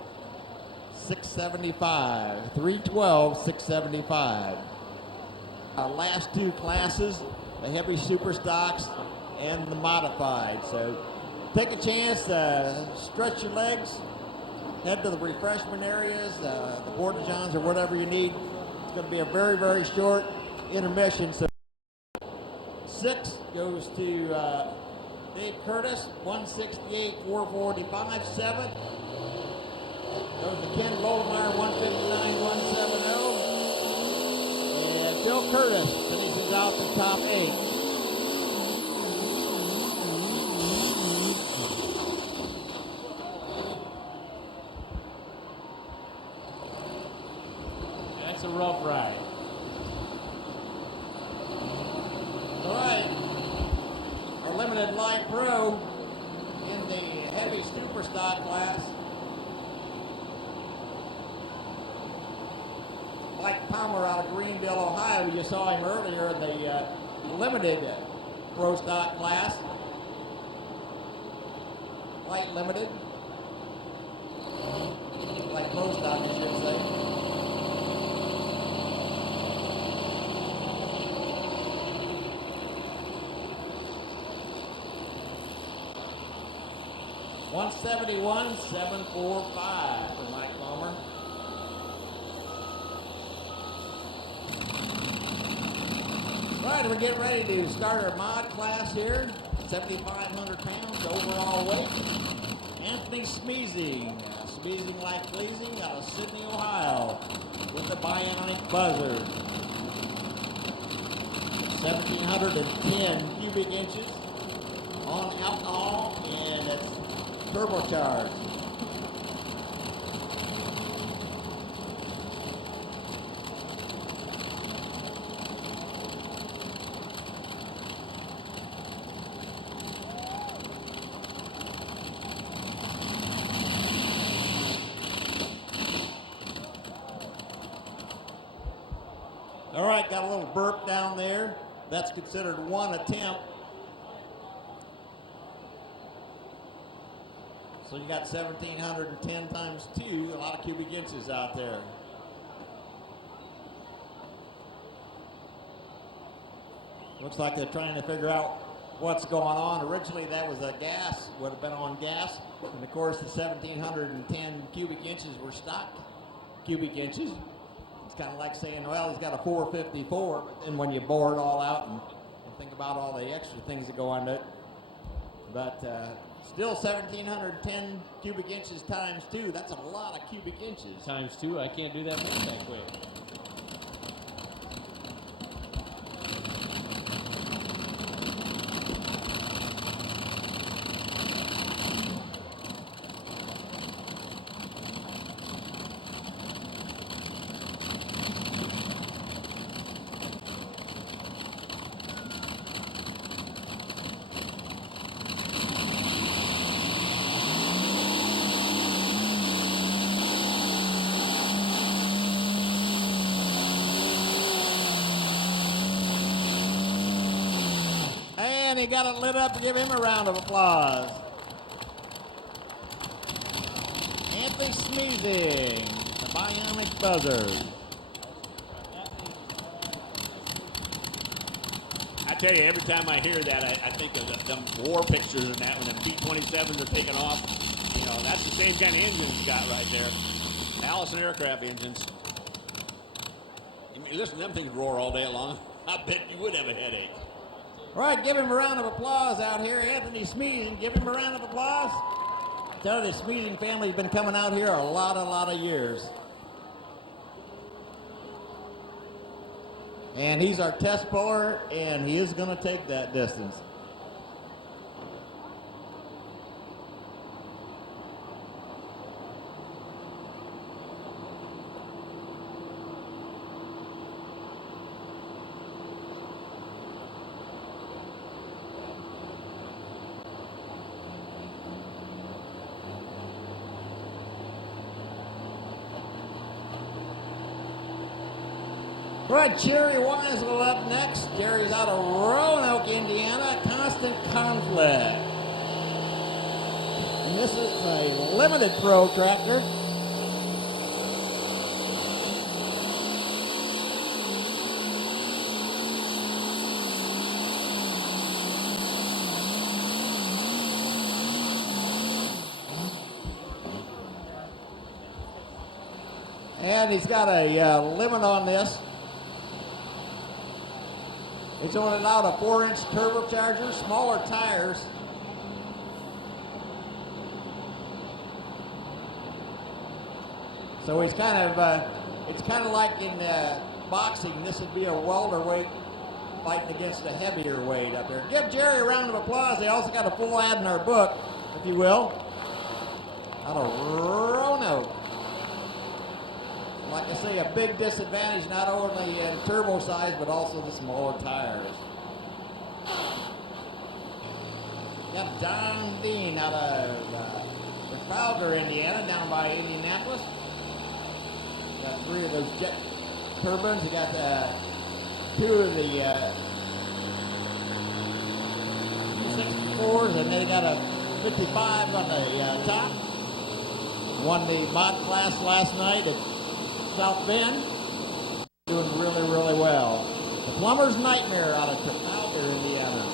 675. 312, 675. Last two classes, the heavy super stocks and the modified. So take a chance, stretch your legs, head to the refreshment areas, the porta johns or whatever you need. It's going to be a very, very short intermission. So 6 goes to Dave Curtis, 168, 445. 7 goes to Ken Lodemeyer, 159, 170. And Bill Curtis finishes out the top 8. That's a rough ride. All right, our limited light pro in the heavy super stock class. Mike Palmer out of Greenville, Ohio. You saw him earlier in the limited pro stock class. Light limited. Light pro stock, I should say. $171,745 for Mike Palmer. All right, we're getting ready to start our mod class here. 7,500 pounds overall weight. Anthony Smeezing. Smeezing like pleasing out of Sydney, Ohio with the bionic buzzer. 1,710 cubic inches on alcohol, and it's turbocharged. All right, got a little burp down there. That's considered one attempt. So you got 1,710 times 2, a lot of cubic inches out there. Looks like they're trying to figure out what's going on. Originally that was a gas, would have been on gas. And of course the 1,710 cubic inches were stock cubic inches. It's kind of like saying, well, he's got a 454, but then when you bore it all out and think about all the extra things that go into it. But still 1,710 cubic inches times 2, that's a lot of cubic inches. Times 2, I can't do that math that quick. And he got it lit up. Give him a round of applause. Anthony Smeezing, the bionic buzzer. I tell you, every time I hear that, I think of them war pictures and that when the P-27s are taking off. You know, that's the same kind of engine you got right there. Allison aircraft engines. listen to them things roar all day long. I bet you would have a headache. All right, give him a round of applause out here. Anthony Smeezing, give him a round of applause. Tell you, the Smeezing family has been coming out here a lot of years. And he's our test puller, and he is going to take that distance. All right, Jerry Weisel up next. Jerry's out of Roanoke, Indiana. Constant Conflict. And this is a limited pro tractor. And he's got a limit on this. It's only allowed a 4-inch turbocharger, smaller tires. So he's kind of, it's kind of like in boxing. This would be a welterweight fighting against a heavier weight up there. Give Jerry a round of applause. They also got a full ad in our book, if you will, out of Roanoke. Like I say, a big disadvantage not only in turbo size, but also the smaller tires. Got Don Dean out of Trafalgar, Indiana, down by Indianapolis. Got 3 of those jet turbines. You got 2 of the 264s, and then you got a 55 on the top. Won the mod class last night at South Bend, doing really well. The Plumber's Nightmare out of Trafalgar, Indiana.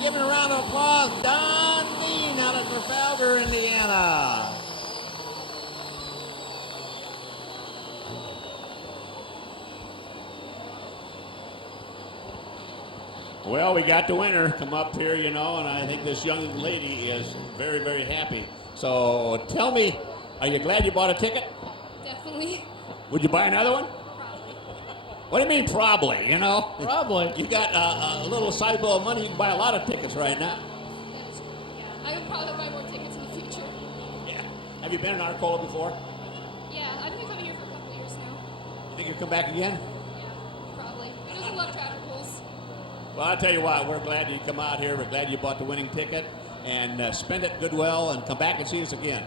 Give him a round of applause. Don Dean out of Trafalgar, Indiana. Well, we got the winner come up here, you know, and I think this young lady is very happy. So tell me, are you glad you bought a ticket? Definitely. Would you buy another one? Probably. What do you mean probably, you know? Probably. You got a little sidewall of money, you can buy a lot of tickets right now. That's true. Yeah. I would probably buy more tickets in the future. Yeah. Have you been in Arcola before? Yeah, I've been coming here for a couple years now. You think you'll come back again? Yeah, probably. Who doesn't love tractor pulls? Well, I'll tell you what, we're glad you come out here. We're glad you bought the winning ticket. And spend it goodwill and come back and see us again.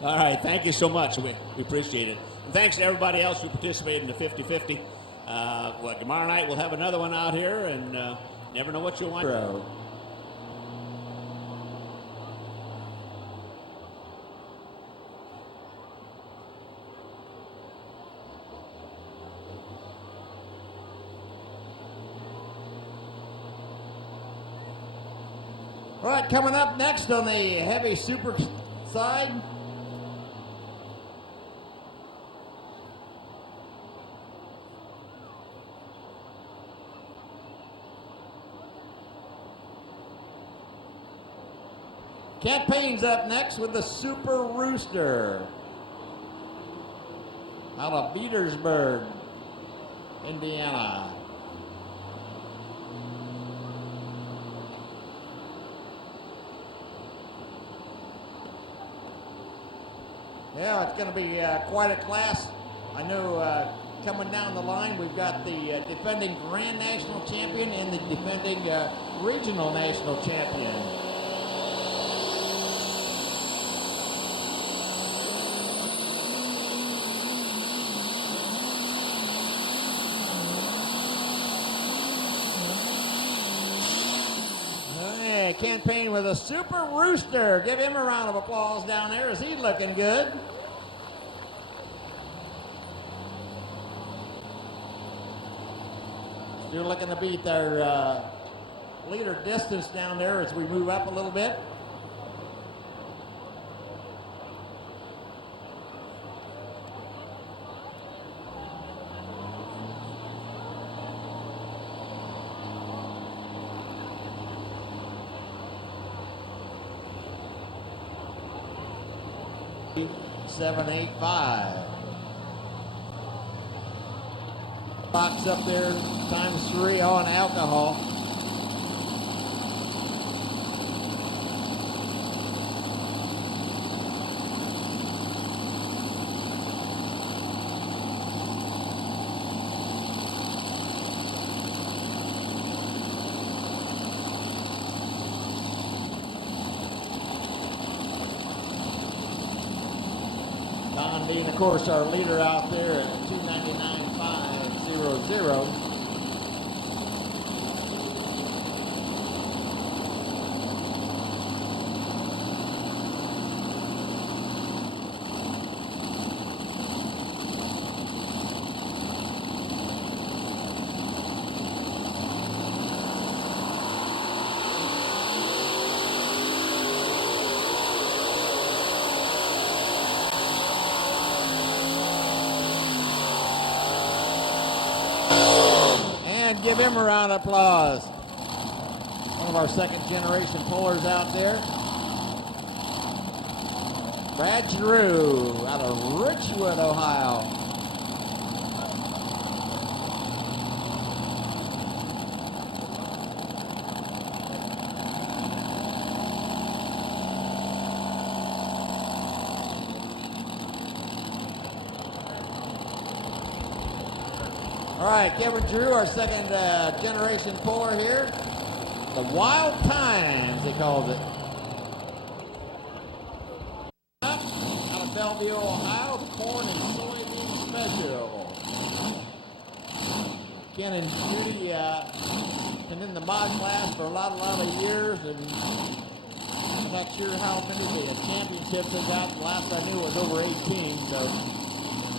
All right, thank you so much. We appreciate it. And thanks to everybody else who participated in the 50-50. Well, tomorrow night we'll have another one out here, and never know what you'll wind up. All right, coming up next on the heavy super side. Kent Payne's up next with the Super Rooster out of Petersburg, Indiana. Yeah, it's going to be quite a class. I know coming down the line, we've got the defending Grand National Champion and the defending Regional National Champion. Hey, Kent Payne with a Super Rooster. Give him a round of applause down there as he's looking good. Still looking to beat their leader distance down there as we move up a little bit. Seven, 8, 5. Box up there, times 3 on alcohol. Don Dean, of course, our leader out there at 299.500. Give him a round of applause. One of our second generation pullers out there. Brad Drew out of Richwood, Ohio. All right, Kevin Drew, our second generation puller here. The Wild Times, he calls it. Out of Bellevue, Ohio, the corn and soybean special. Ken and Judy been in the mod class for a lot of years, and I'm not sure how many of the championships they got. The last I knew was over 18, so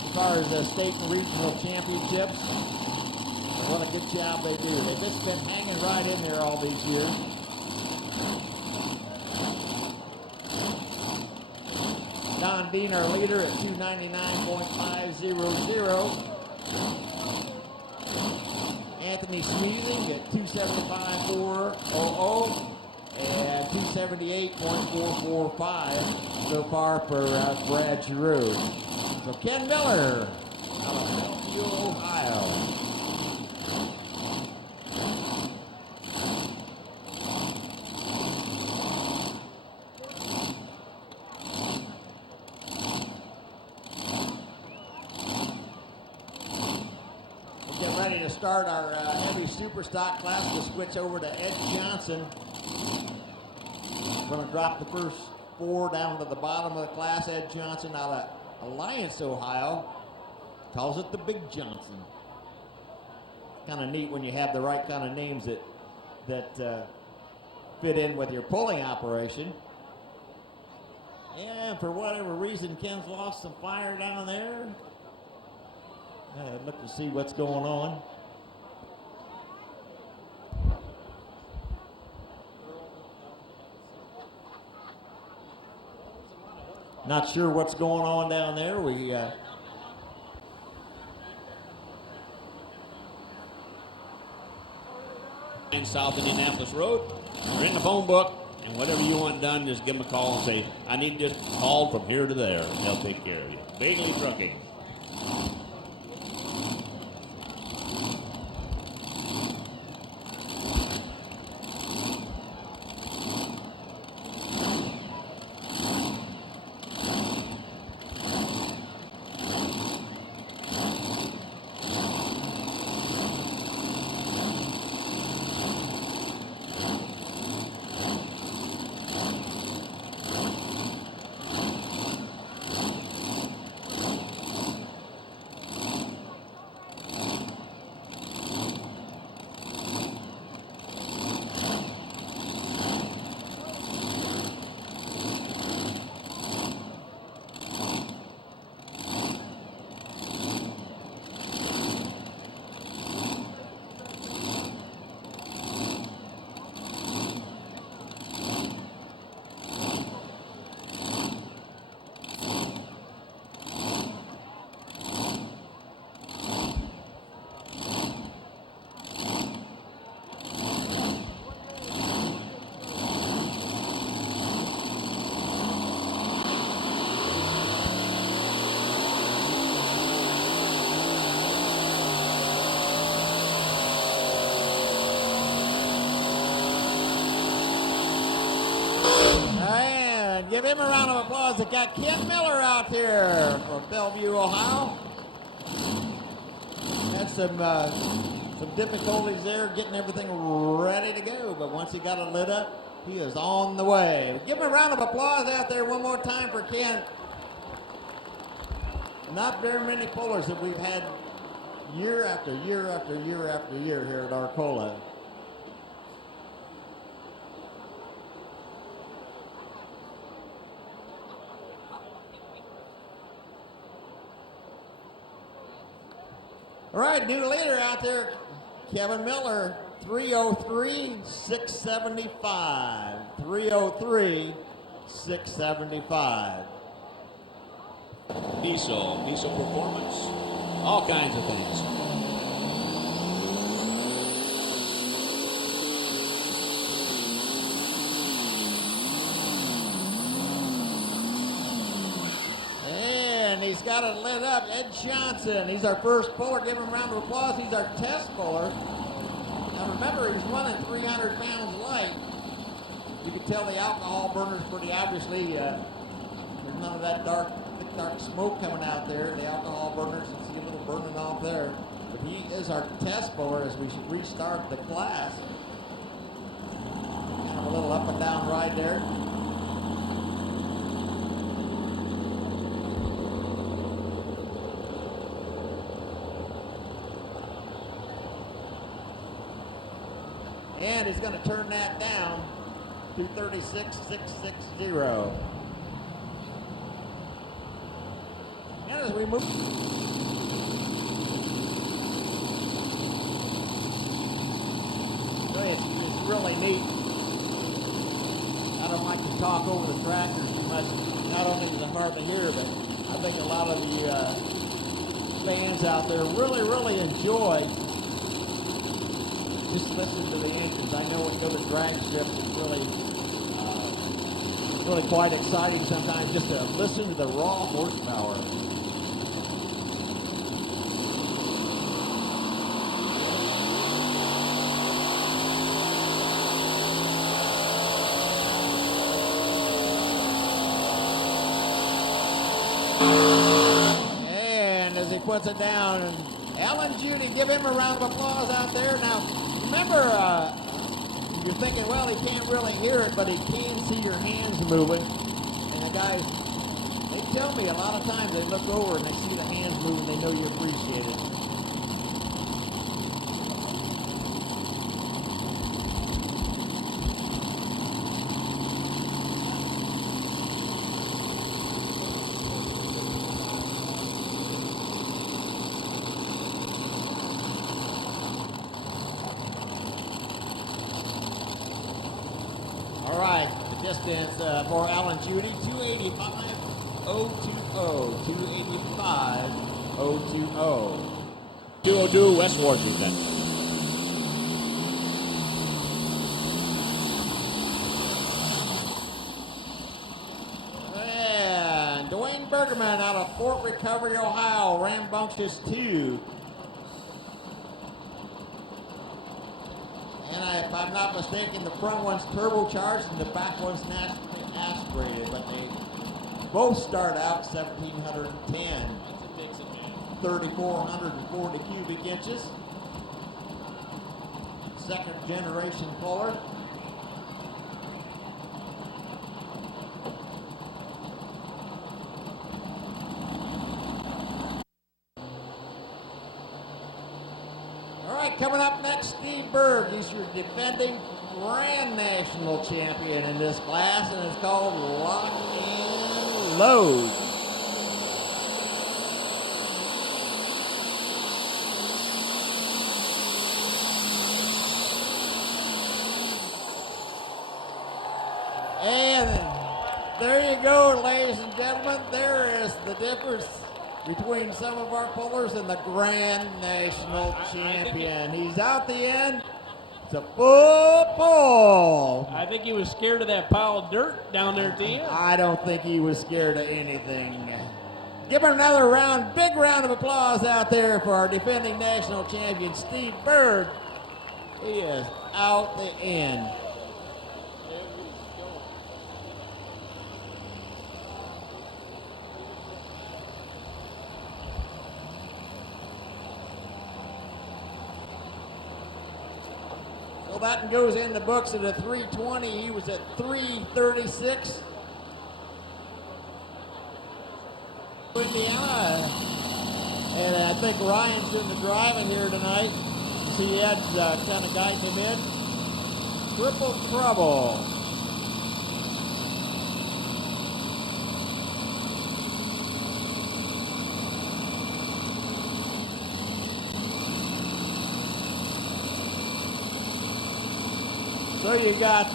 as far as the state and regional championships, what a good job they do. They've just been hanging right in there all these years. Don Dean, our leader, at 299.500. Anthony Smealing at 275.400 and 278.445 so far for Brad Giroux. So Ken Miller out of Bellevue, Ohio. Ready to start our heavy super stock class. We'll switch over to Ed Johnson. We're going to drop the first 4 down to the bottom of the class. Ed Johnson out of Alliance, Ohio. Calls it the Big Johnson. kind of neat when you have the right kind of names that fit in with your pulling operation. And for whatever reason, Ken's lost some fire down there. I'd look to see what's going on. Not sure what's going on down there. In South Indianapolis Road, they're in the phone book, and whatever you want done, just give them a call and say, I need this hauled from here to there, and they'll take care of you. Bagley Trucking. Give him a round of applause. They got Ken Miller out here from Bellevue, Ohio. Had some difficulties there getting everything ready to go, but once he got it lit up, he is on the way. Give him a round of applause out there one more time for Ken. Not very many pullers that we've had year after year after year after year here at Arcola. All right, new leader out there, Kevin Miller, 303.675. 303.675. Diesel Performance, all kinds of things. He's got it lit up. Ed Johnson, he's our first puller. Give him a round of applause. He's our test puller. Now remember, he's running 300 pounds light. You can tell the alcohol burner's pretty obviously, there's none of that thick dark smoke coming out there. The alcohol burners, you see a little burning off there. But he is our test puller as we should restart the class. Kind of a little up and down ride there. And he's going to turn that down to 36.660. And as we move, so it's really neat. I don't like to talk over the tractors too much. Not only is it hard to hear, but I think a lot of the fans out there really enjoy just listen to the engines. I know when you go to drag strips, it's really quite exciting sometimes just to listen to the raw horsepower. And as he puts it down, Alan Judy, give him a round of applause out there. Now, remember, you're thinking, well, he can't really hear it, but he can see your hands moving. And the guys, they tell me a lot of times they look over and they see the hands moving, they know you appreciate it. distance for Alan Judy, 285.020. 285.020. 202 West Washington. And Dwayne Bergerman out of Fort Recovery, Ohio, rambunctious 2. And if I'm not mistaken, the front one's turbocharged and the back one's naturally aspirated, but they both start out 1,710. 3,440 cubic inches. Second generation puller. All right, coming up next, Steve Berg. He's your defending Grand National champion in this class, and it's called Lock and Load. And there you go, ladies and gentlemen. There is the difference between some of our pullers and the Grand National champion. He's out the end. It's a full pull. I think he was scared of that pile of dirt down there at the end. I don't think he was scared of anything. Give him another round, big round of applause out there for our defending national champion, Steve Berg. He is out the end. So that goes in the books at a 320. He was at 336. Indiana. And I think Ryan's doing the driving here tonight. He had kind of guiding him in. Triple trouble. So you got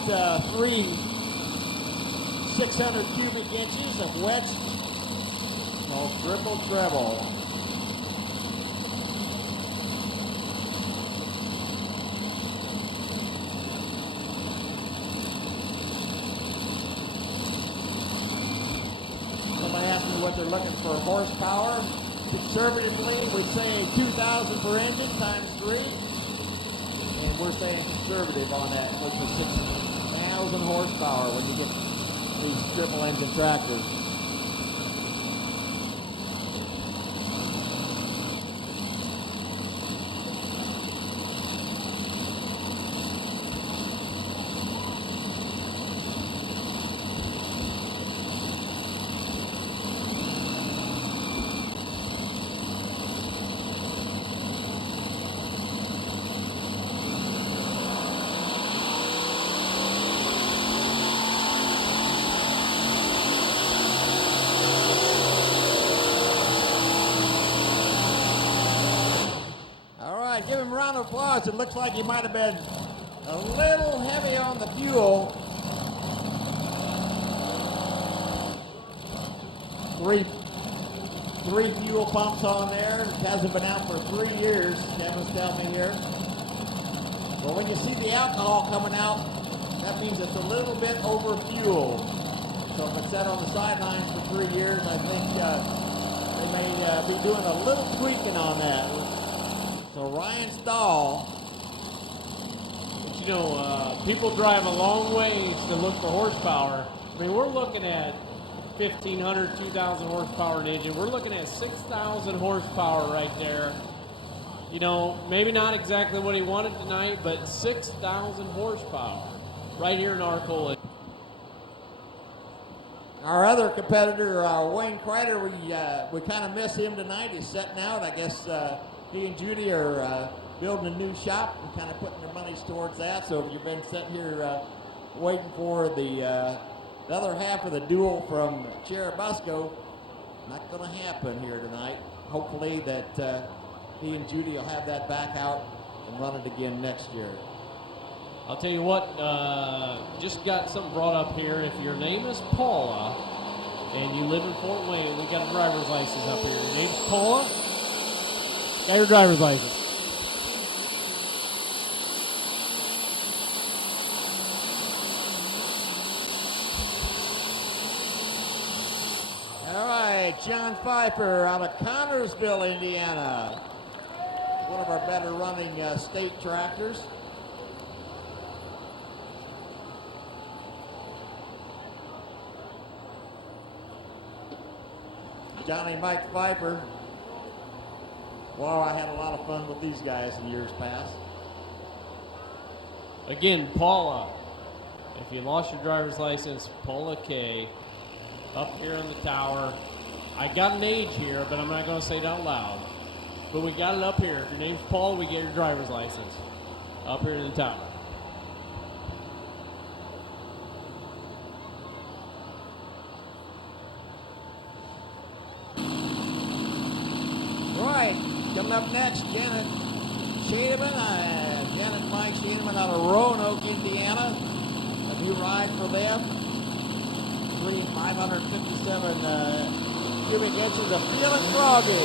600 cubic inches of wedge called triple treble. Somebody asked me what they're looking for horsepower. Conservatively, we'd say 2,000 per engine times 3. And we're saying conservative on that. Looks for 6,000 horsepower when you get these triple engine tractors. Give him a round of applause. It looks like he might have been a little heavy on the fuel. Three fuel pumps on there. It hasn't been out for 3 years, Kevin's telling me here. But when you see the alcohol coming out, that means it's a little bit over fuel. So if it's set on the sidelines for 3 years, I think they may be doing a little tweaking on that. So Ryan Stahl. But you know, people drive a long ways to look for horsepower. I mean, we're looking at 1,500, 2,000 horsepower an engine. We're looking at 6,000 horsepower right there. You know, maybe not exactly what he wanted tonight, but 6,000 horsepower right here in Arcola. Our other competitor, Wayne Kreider, we kind of miss him tonight. He's setting out. I guess he and Judy are building a new shop and kind of putting their monies towards that. So if you've been sitting here waiting for the other half of the duel from Cherubusco, not going to happen here tonight. Hopefully that he and Judy will have that back out and run it again next year. I'll tell you what, just just got something brought up here. If your name is Paula and you live in Fort Wayne, we got a driver's license up here. Your name's Paula? Got your driver's license. All right, John Pfeiffer out of Connorsville, Indiana. One of our better running state tractors. Johnny Mike Pfeiffer. Wow, I had a lot of fun with these guys in years past. Again, Paula. If you lost your driver's license, Paula K. Up here on the tower. I got an age here, but I'm not going to say it out loud. But we got it up here. If your name's Paul, we get your driver's license. Up here in the tower. Right, coming up next, Janet Schiedemann, Janet and Mike Schiedemann out of Roanoke, Indiana. A new ride for them. 557 cubic inches of Feeling Froggy.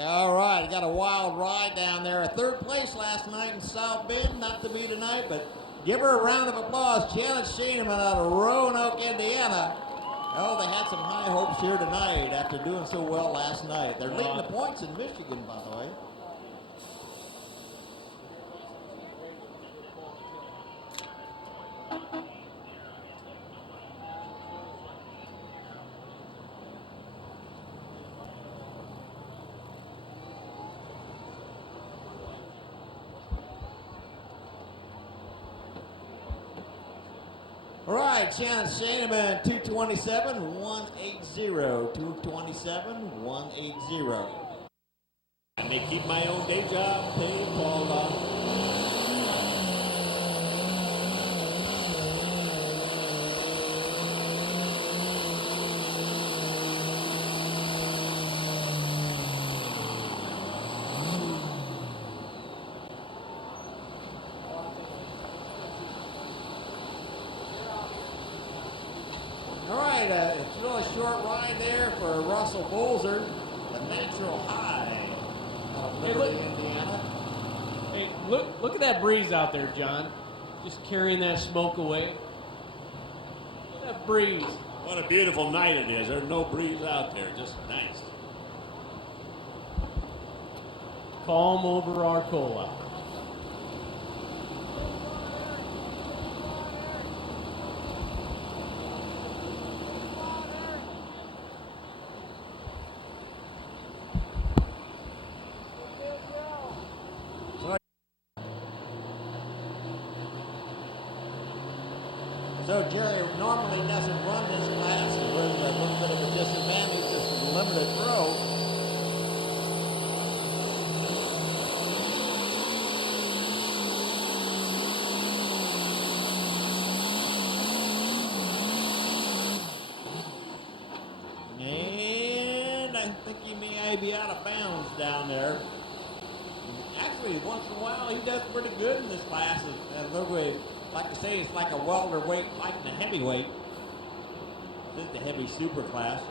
All right, got a wild ride down there. A third place last night in South Bend, not to be tonight, but give her a round of applause. Janet Schiedemann out of Roanoke, Indiana. Oh, they had some high hopes here tonight after doing so well last night. They're leading the points in Michigan, by the way. All right, Janet Schiedemann, 227, 180, 227, 180. I may keep my own day job, pay Paula. It's a really short ride there for Russell Bolzer, the natural high out of Liberty, Indiana. Hey, look at that breeze out there, John. Just carrying that smoke away. Look at that breeze. What a beautiful night it is. There's no breeze out there. Just nice. Calm over Arcola. So Jerry normally doesn't run this class. It was a little bit of a disadvantage, just a limited throw. And I think he may be out of bounds down there. Actually, once in a while, he does pretty good in this class. Like to say, it's like a welterweight fighting a heavyweight. This is the heavy super class.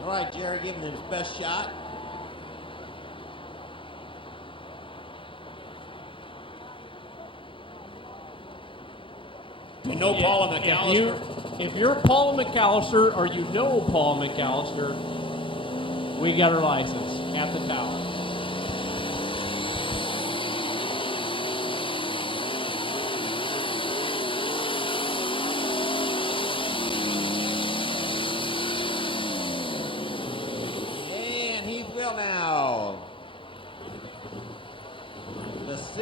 All right, Jerry giving him his best shot. You know Paula McAllister? If you're Paul McAllister or you know Paul McAllister, we got her license at the tower. And Heath Will now.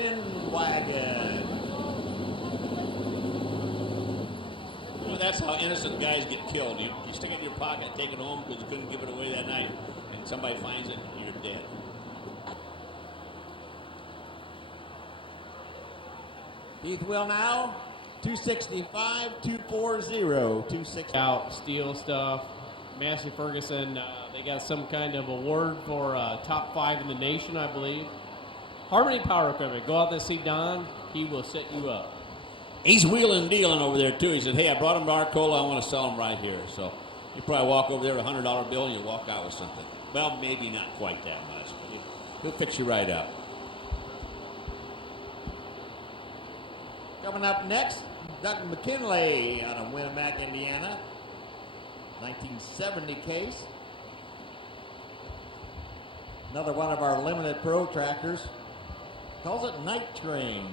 Anderson wagon. Well, that's how innocent guys get killed. You stick it in your pocket, take it home because you couldn't give it away that night, and somebody finds it, and you're dead. Keith Will now, 265, 240, 260. Out steel stuff. Massey Ferguson, they got some kind of award for top 5 in the nation, I believe. Harmony Power Equipment. Go out there, see Don. He will set you up. He's wheeling and dealing over there, too. He said, hey, I brought him to Arcola. I want to sell him right here. So you probably walk over there with a $100 bill and you walk out with something. Well, maybe not quite that much, but he'll fix you right up. Coming up next, Doug McKinley out of Winnemac, Indiana. 1970 case. Another one of our limited pro tractors. Calls it Night Train.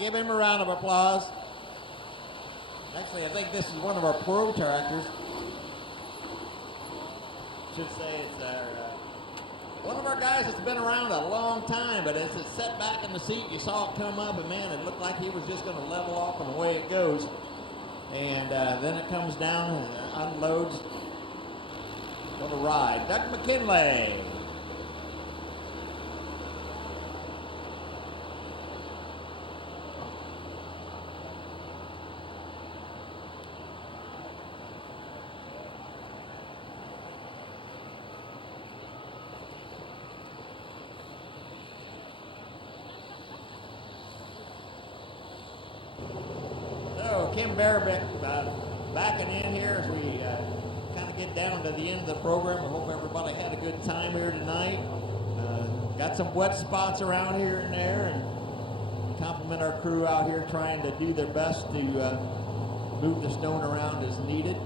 Give him a round of applause. Actually, I think this is one of our pro tractors. Should say it's our one of our guys that's been around a long time, but as it sat back in the seat, you saw it come up, and man, it looked like he was just going to level off, and away it goes. And then it comes down and unloads. What a ride. Doug McKinley. Kim Bearbeck backing in here as we kind of get down to the end of the program. I hope everybody had a good time here tonight. Got some wet spots around here and there, and compliment our crew out here trying to do their best to move the stone around as needed.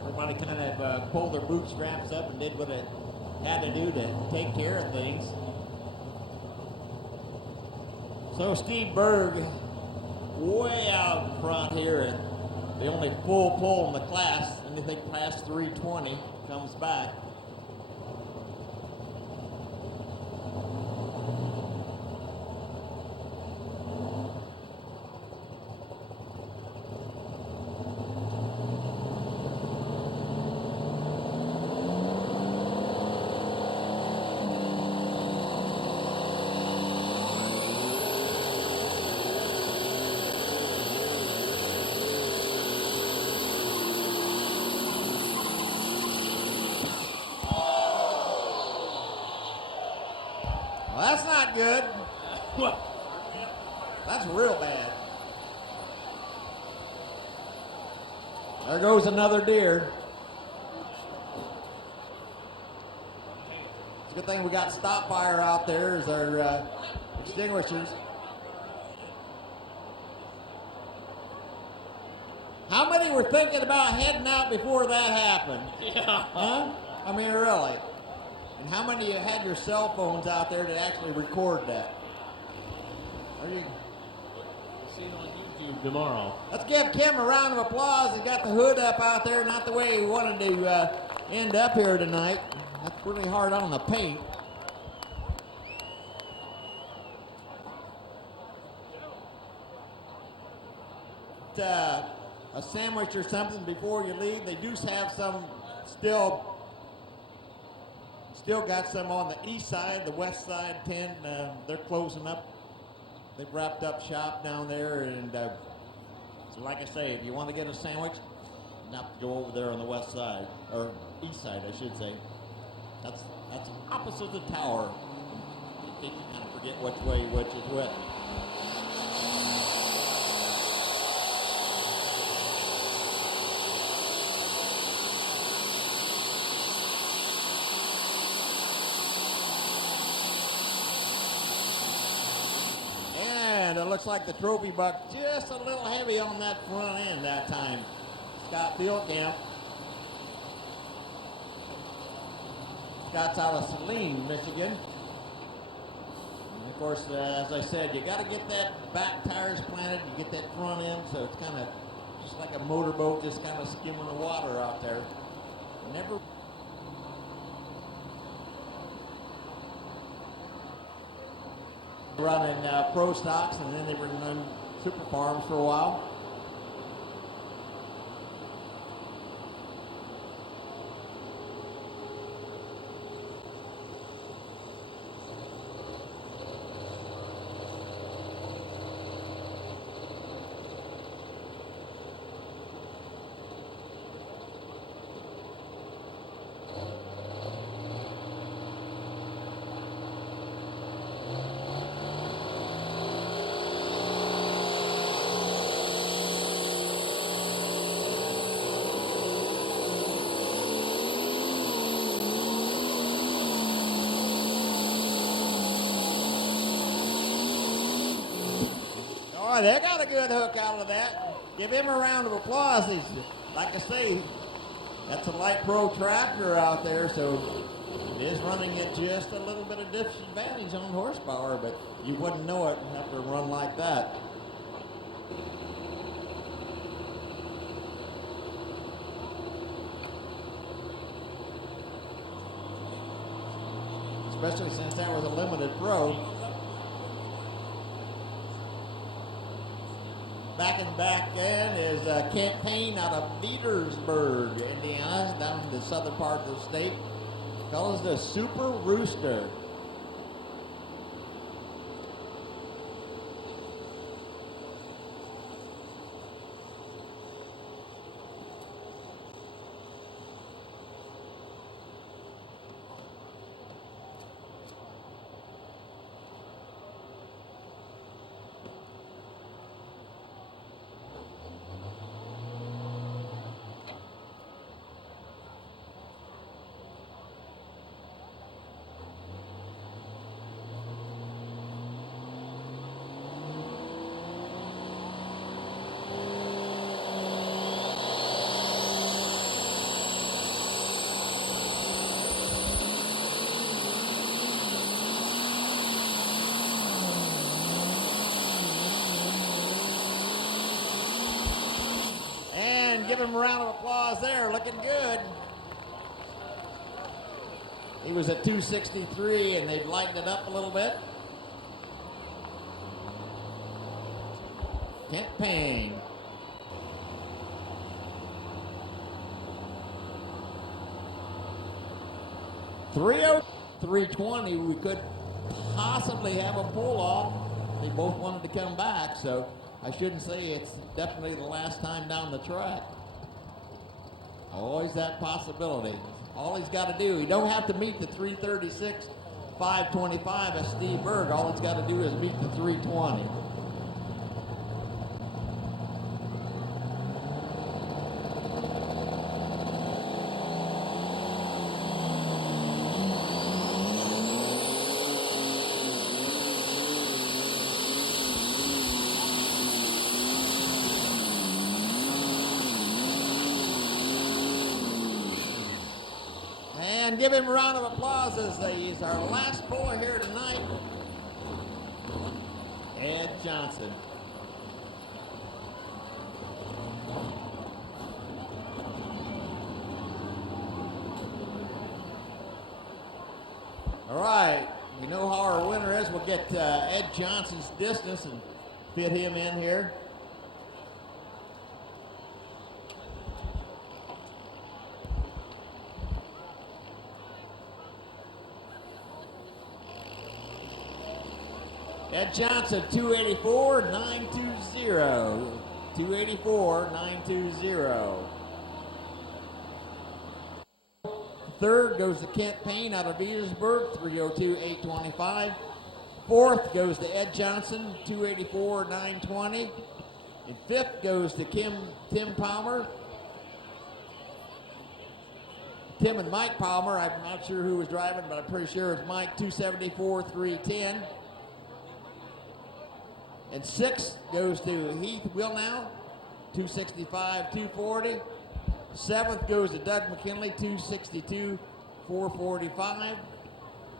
Everybody kind of pulled their bootstraps up and did what it had to do to take care of things. So Steve Berg, way out in front here, and the only full pull in the class. Anything past 320 comes back. Well, that's not good. That's real bad. There goes another deer. It's a good thing we got stop fire out there as our extinguishers. How many were thinking about heading out before that happened? Yeah. Huh? I mean, really. And how many of you had your cell phones out there to actually record that? See it on YouTube tomorrow. Let's give Kim a round of applause. He's got the hood up out there, not the way he wanted to end up here tonight. That's really hard on the paint. A sandwich or something before you leave. They do have some still got some on the east side, the west side 10. They're closing up. They've wrapped up shop down there, and so like I say, if you want to get a sandwich, not to go over there on the west side or east side, I should say. That's opposite the tower. You kind of forget which way which is which. And it looks like the trophy buck just a little heavy on that front end that time. Scott Fieldcamp. Scott's out of Saline, Michigan. And of course, as I said, you got to get that back tires planted. You get that front end, so it's kind of just like a motorboat, just kind of skimming the water out there. Never. Running pro stocks, and then they were running super farms for a while. Oh, they got a good hook out of that. Give him a round of applause. He's, like I say, that's a light pro tractor out there, so it is running at just a little bit of disadvantage on horsepower, but you wouldn't know it after a run like that. Especially since that was a limited pro. Back in the back end is Kent Payne out of Petersburg, Indiana, down in the southern part of the state. Calls the Super Rooster. Give him a round of applause there, looking good. He was at 263 and they've lightened it up a little bit. Kent Payne. .320, we could possibly have a pull off. They both wanted to come back, so I shouldn't say it's definitely the last time down the track. Always that possibility. All he's got to do, he don't have to meet the 336, 525 as Steve Berg. All he's got to do is meet the 320. And give him a round of applause as he's our last boy here tonight, Ed Johnson. All right, we know how our winner is. We'll get Ed Johnson's distance and fit him in here. Ed Johnson, 284.920. 284.920. Third goes to Kent Payne out of Petersburg, 302.825. Fourth goes to Ed Johnson, 284.920. And fifth goes to Tim Palmer. Tim and Mike Palmer, I'm not sure who was driving, but I'm pretty sure it's Mike, 274.310. And sixth goes to Heath Wilnow, 265.240. Seventh goes to Doug McKinley, 262.445.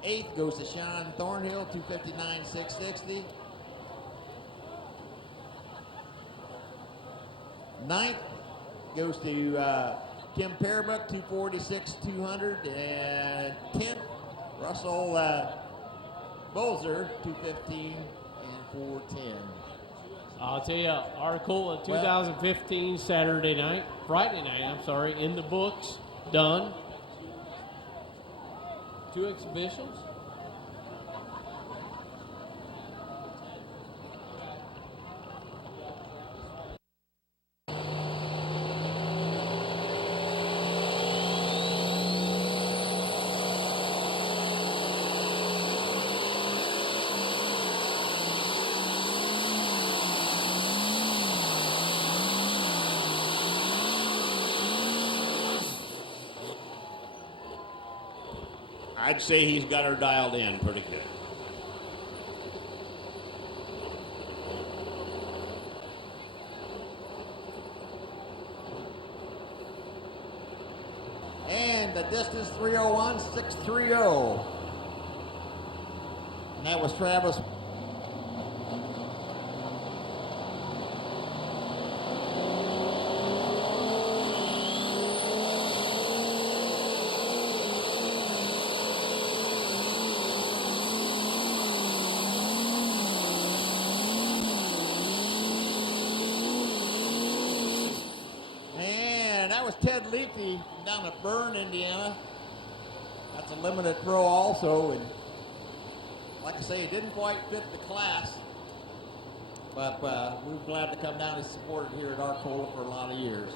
Eighth goes to Sean Thornhill, 259.660. Ninth goes to Kim Parabuk, 246.200. And 10th, Russell Bolzer, 215.410. I'll tell you, Arcola 2015 Friday night, in the books, done. 2 exhibitions. I'd say he's got her dialed in pretty good. And the distance 301.630. And that was Travis. Ted Leafy down at Bern, Indiana. That's a limited pro also, and like I say, he didn't quite fit the class, but we were glad to come down and support it here at Arcola for a lot of years.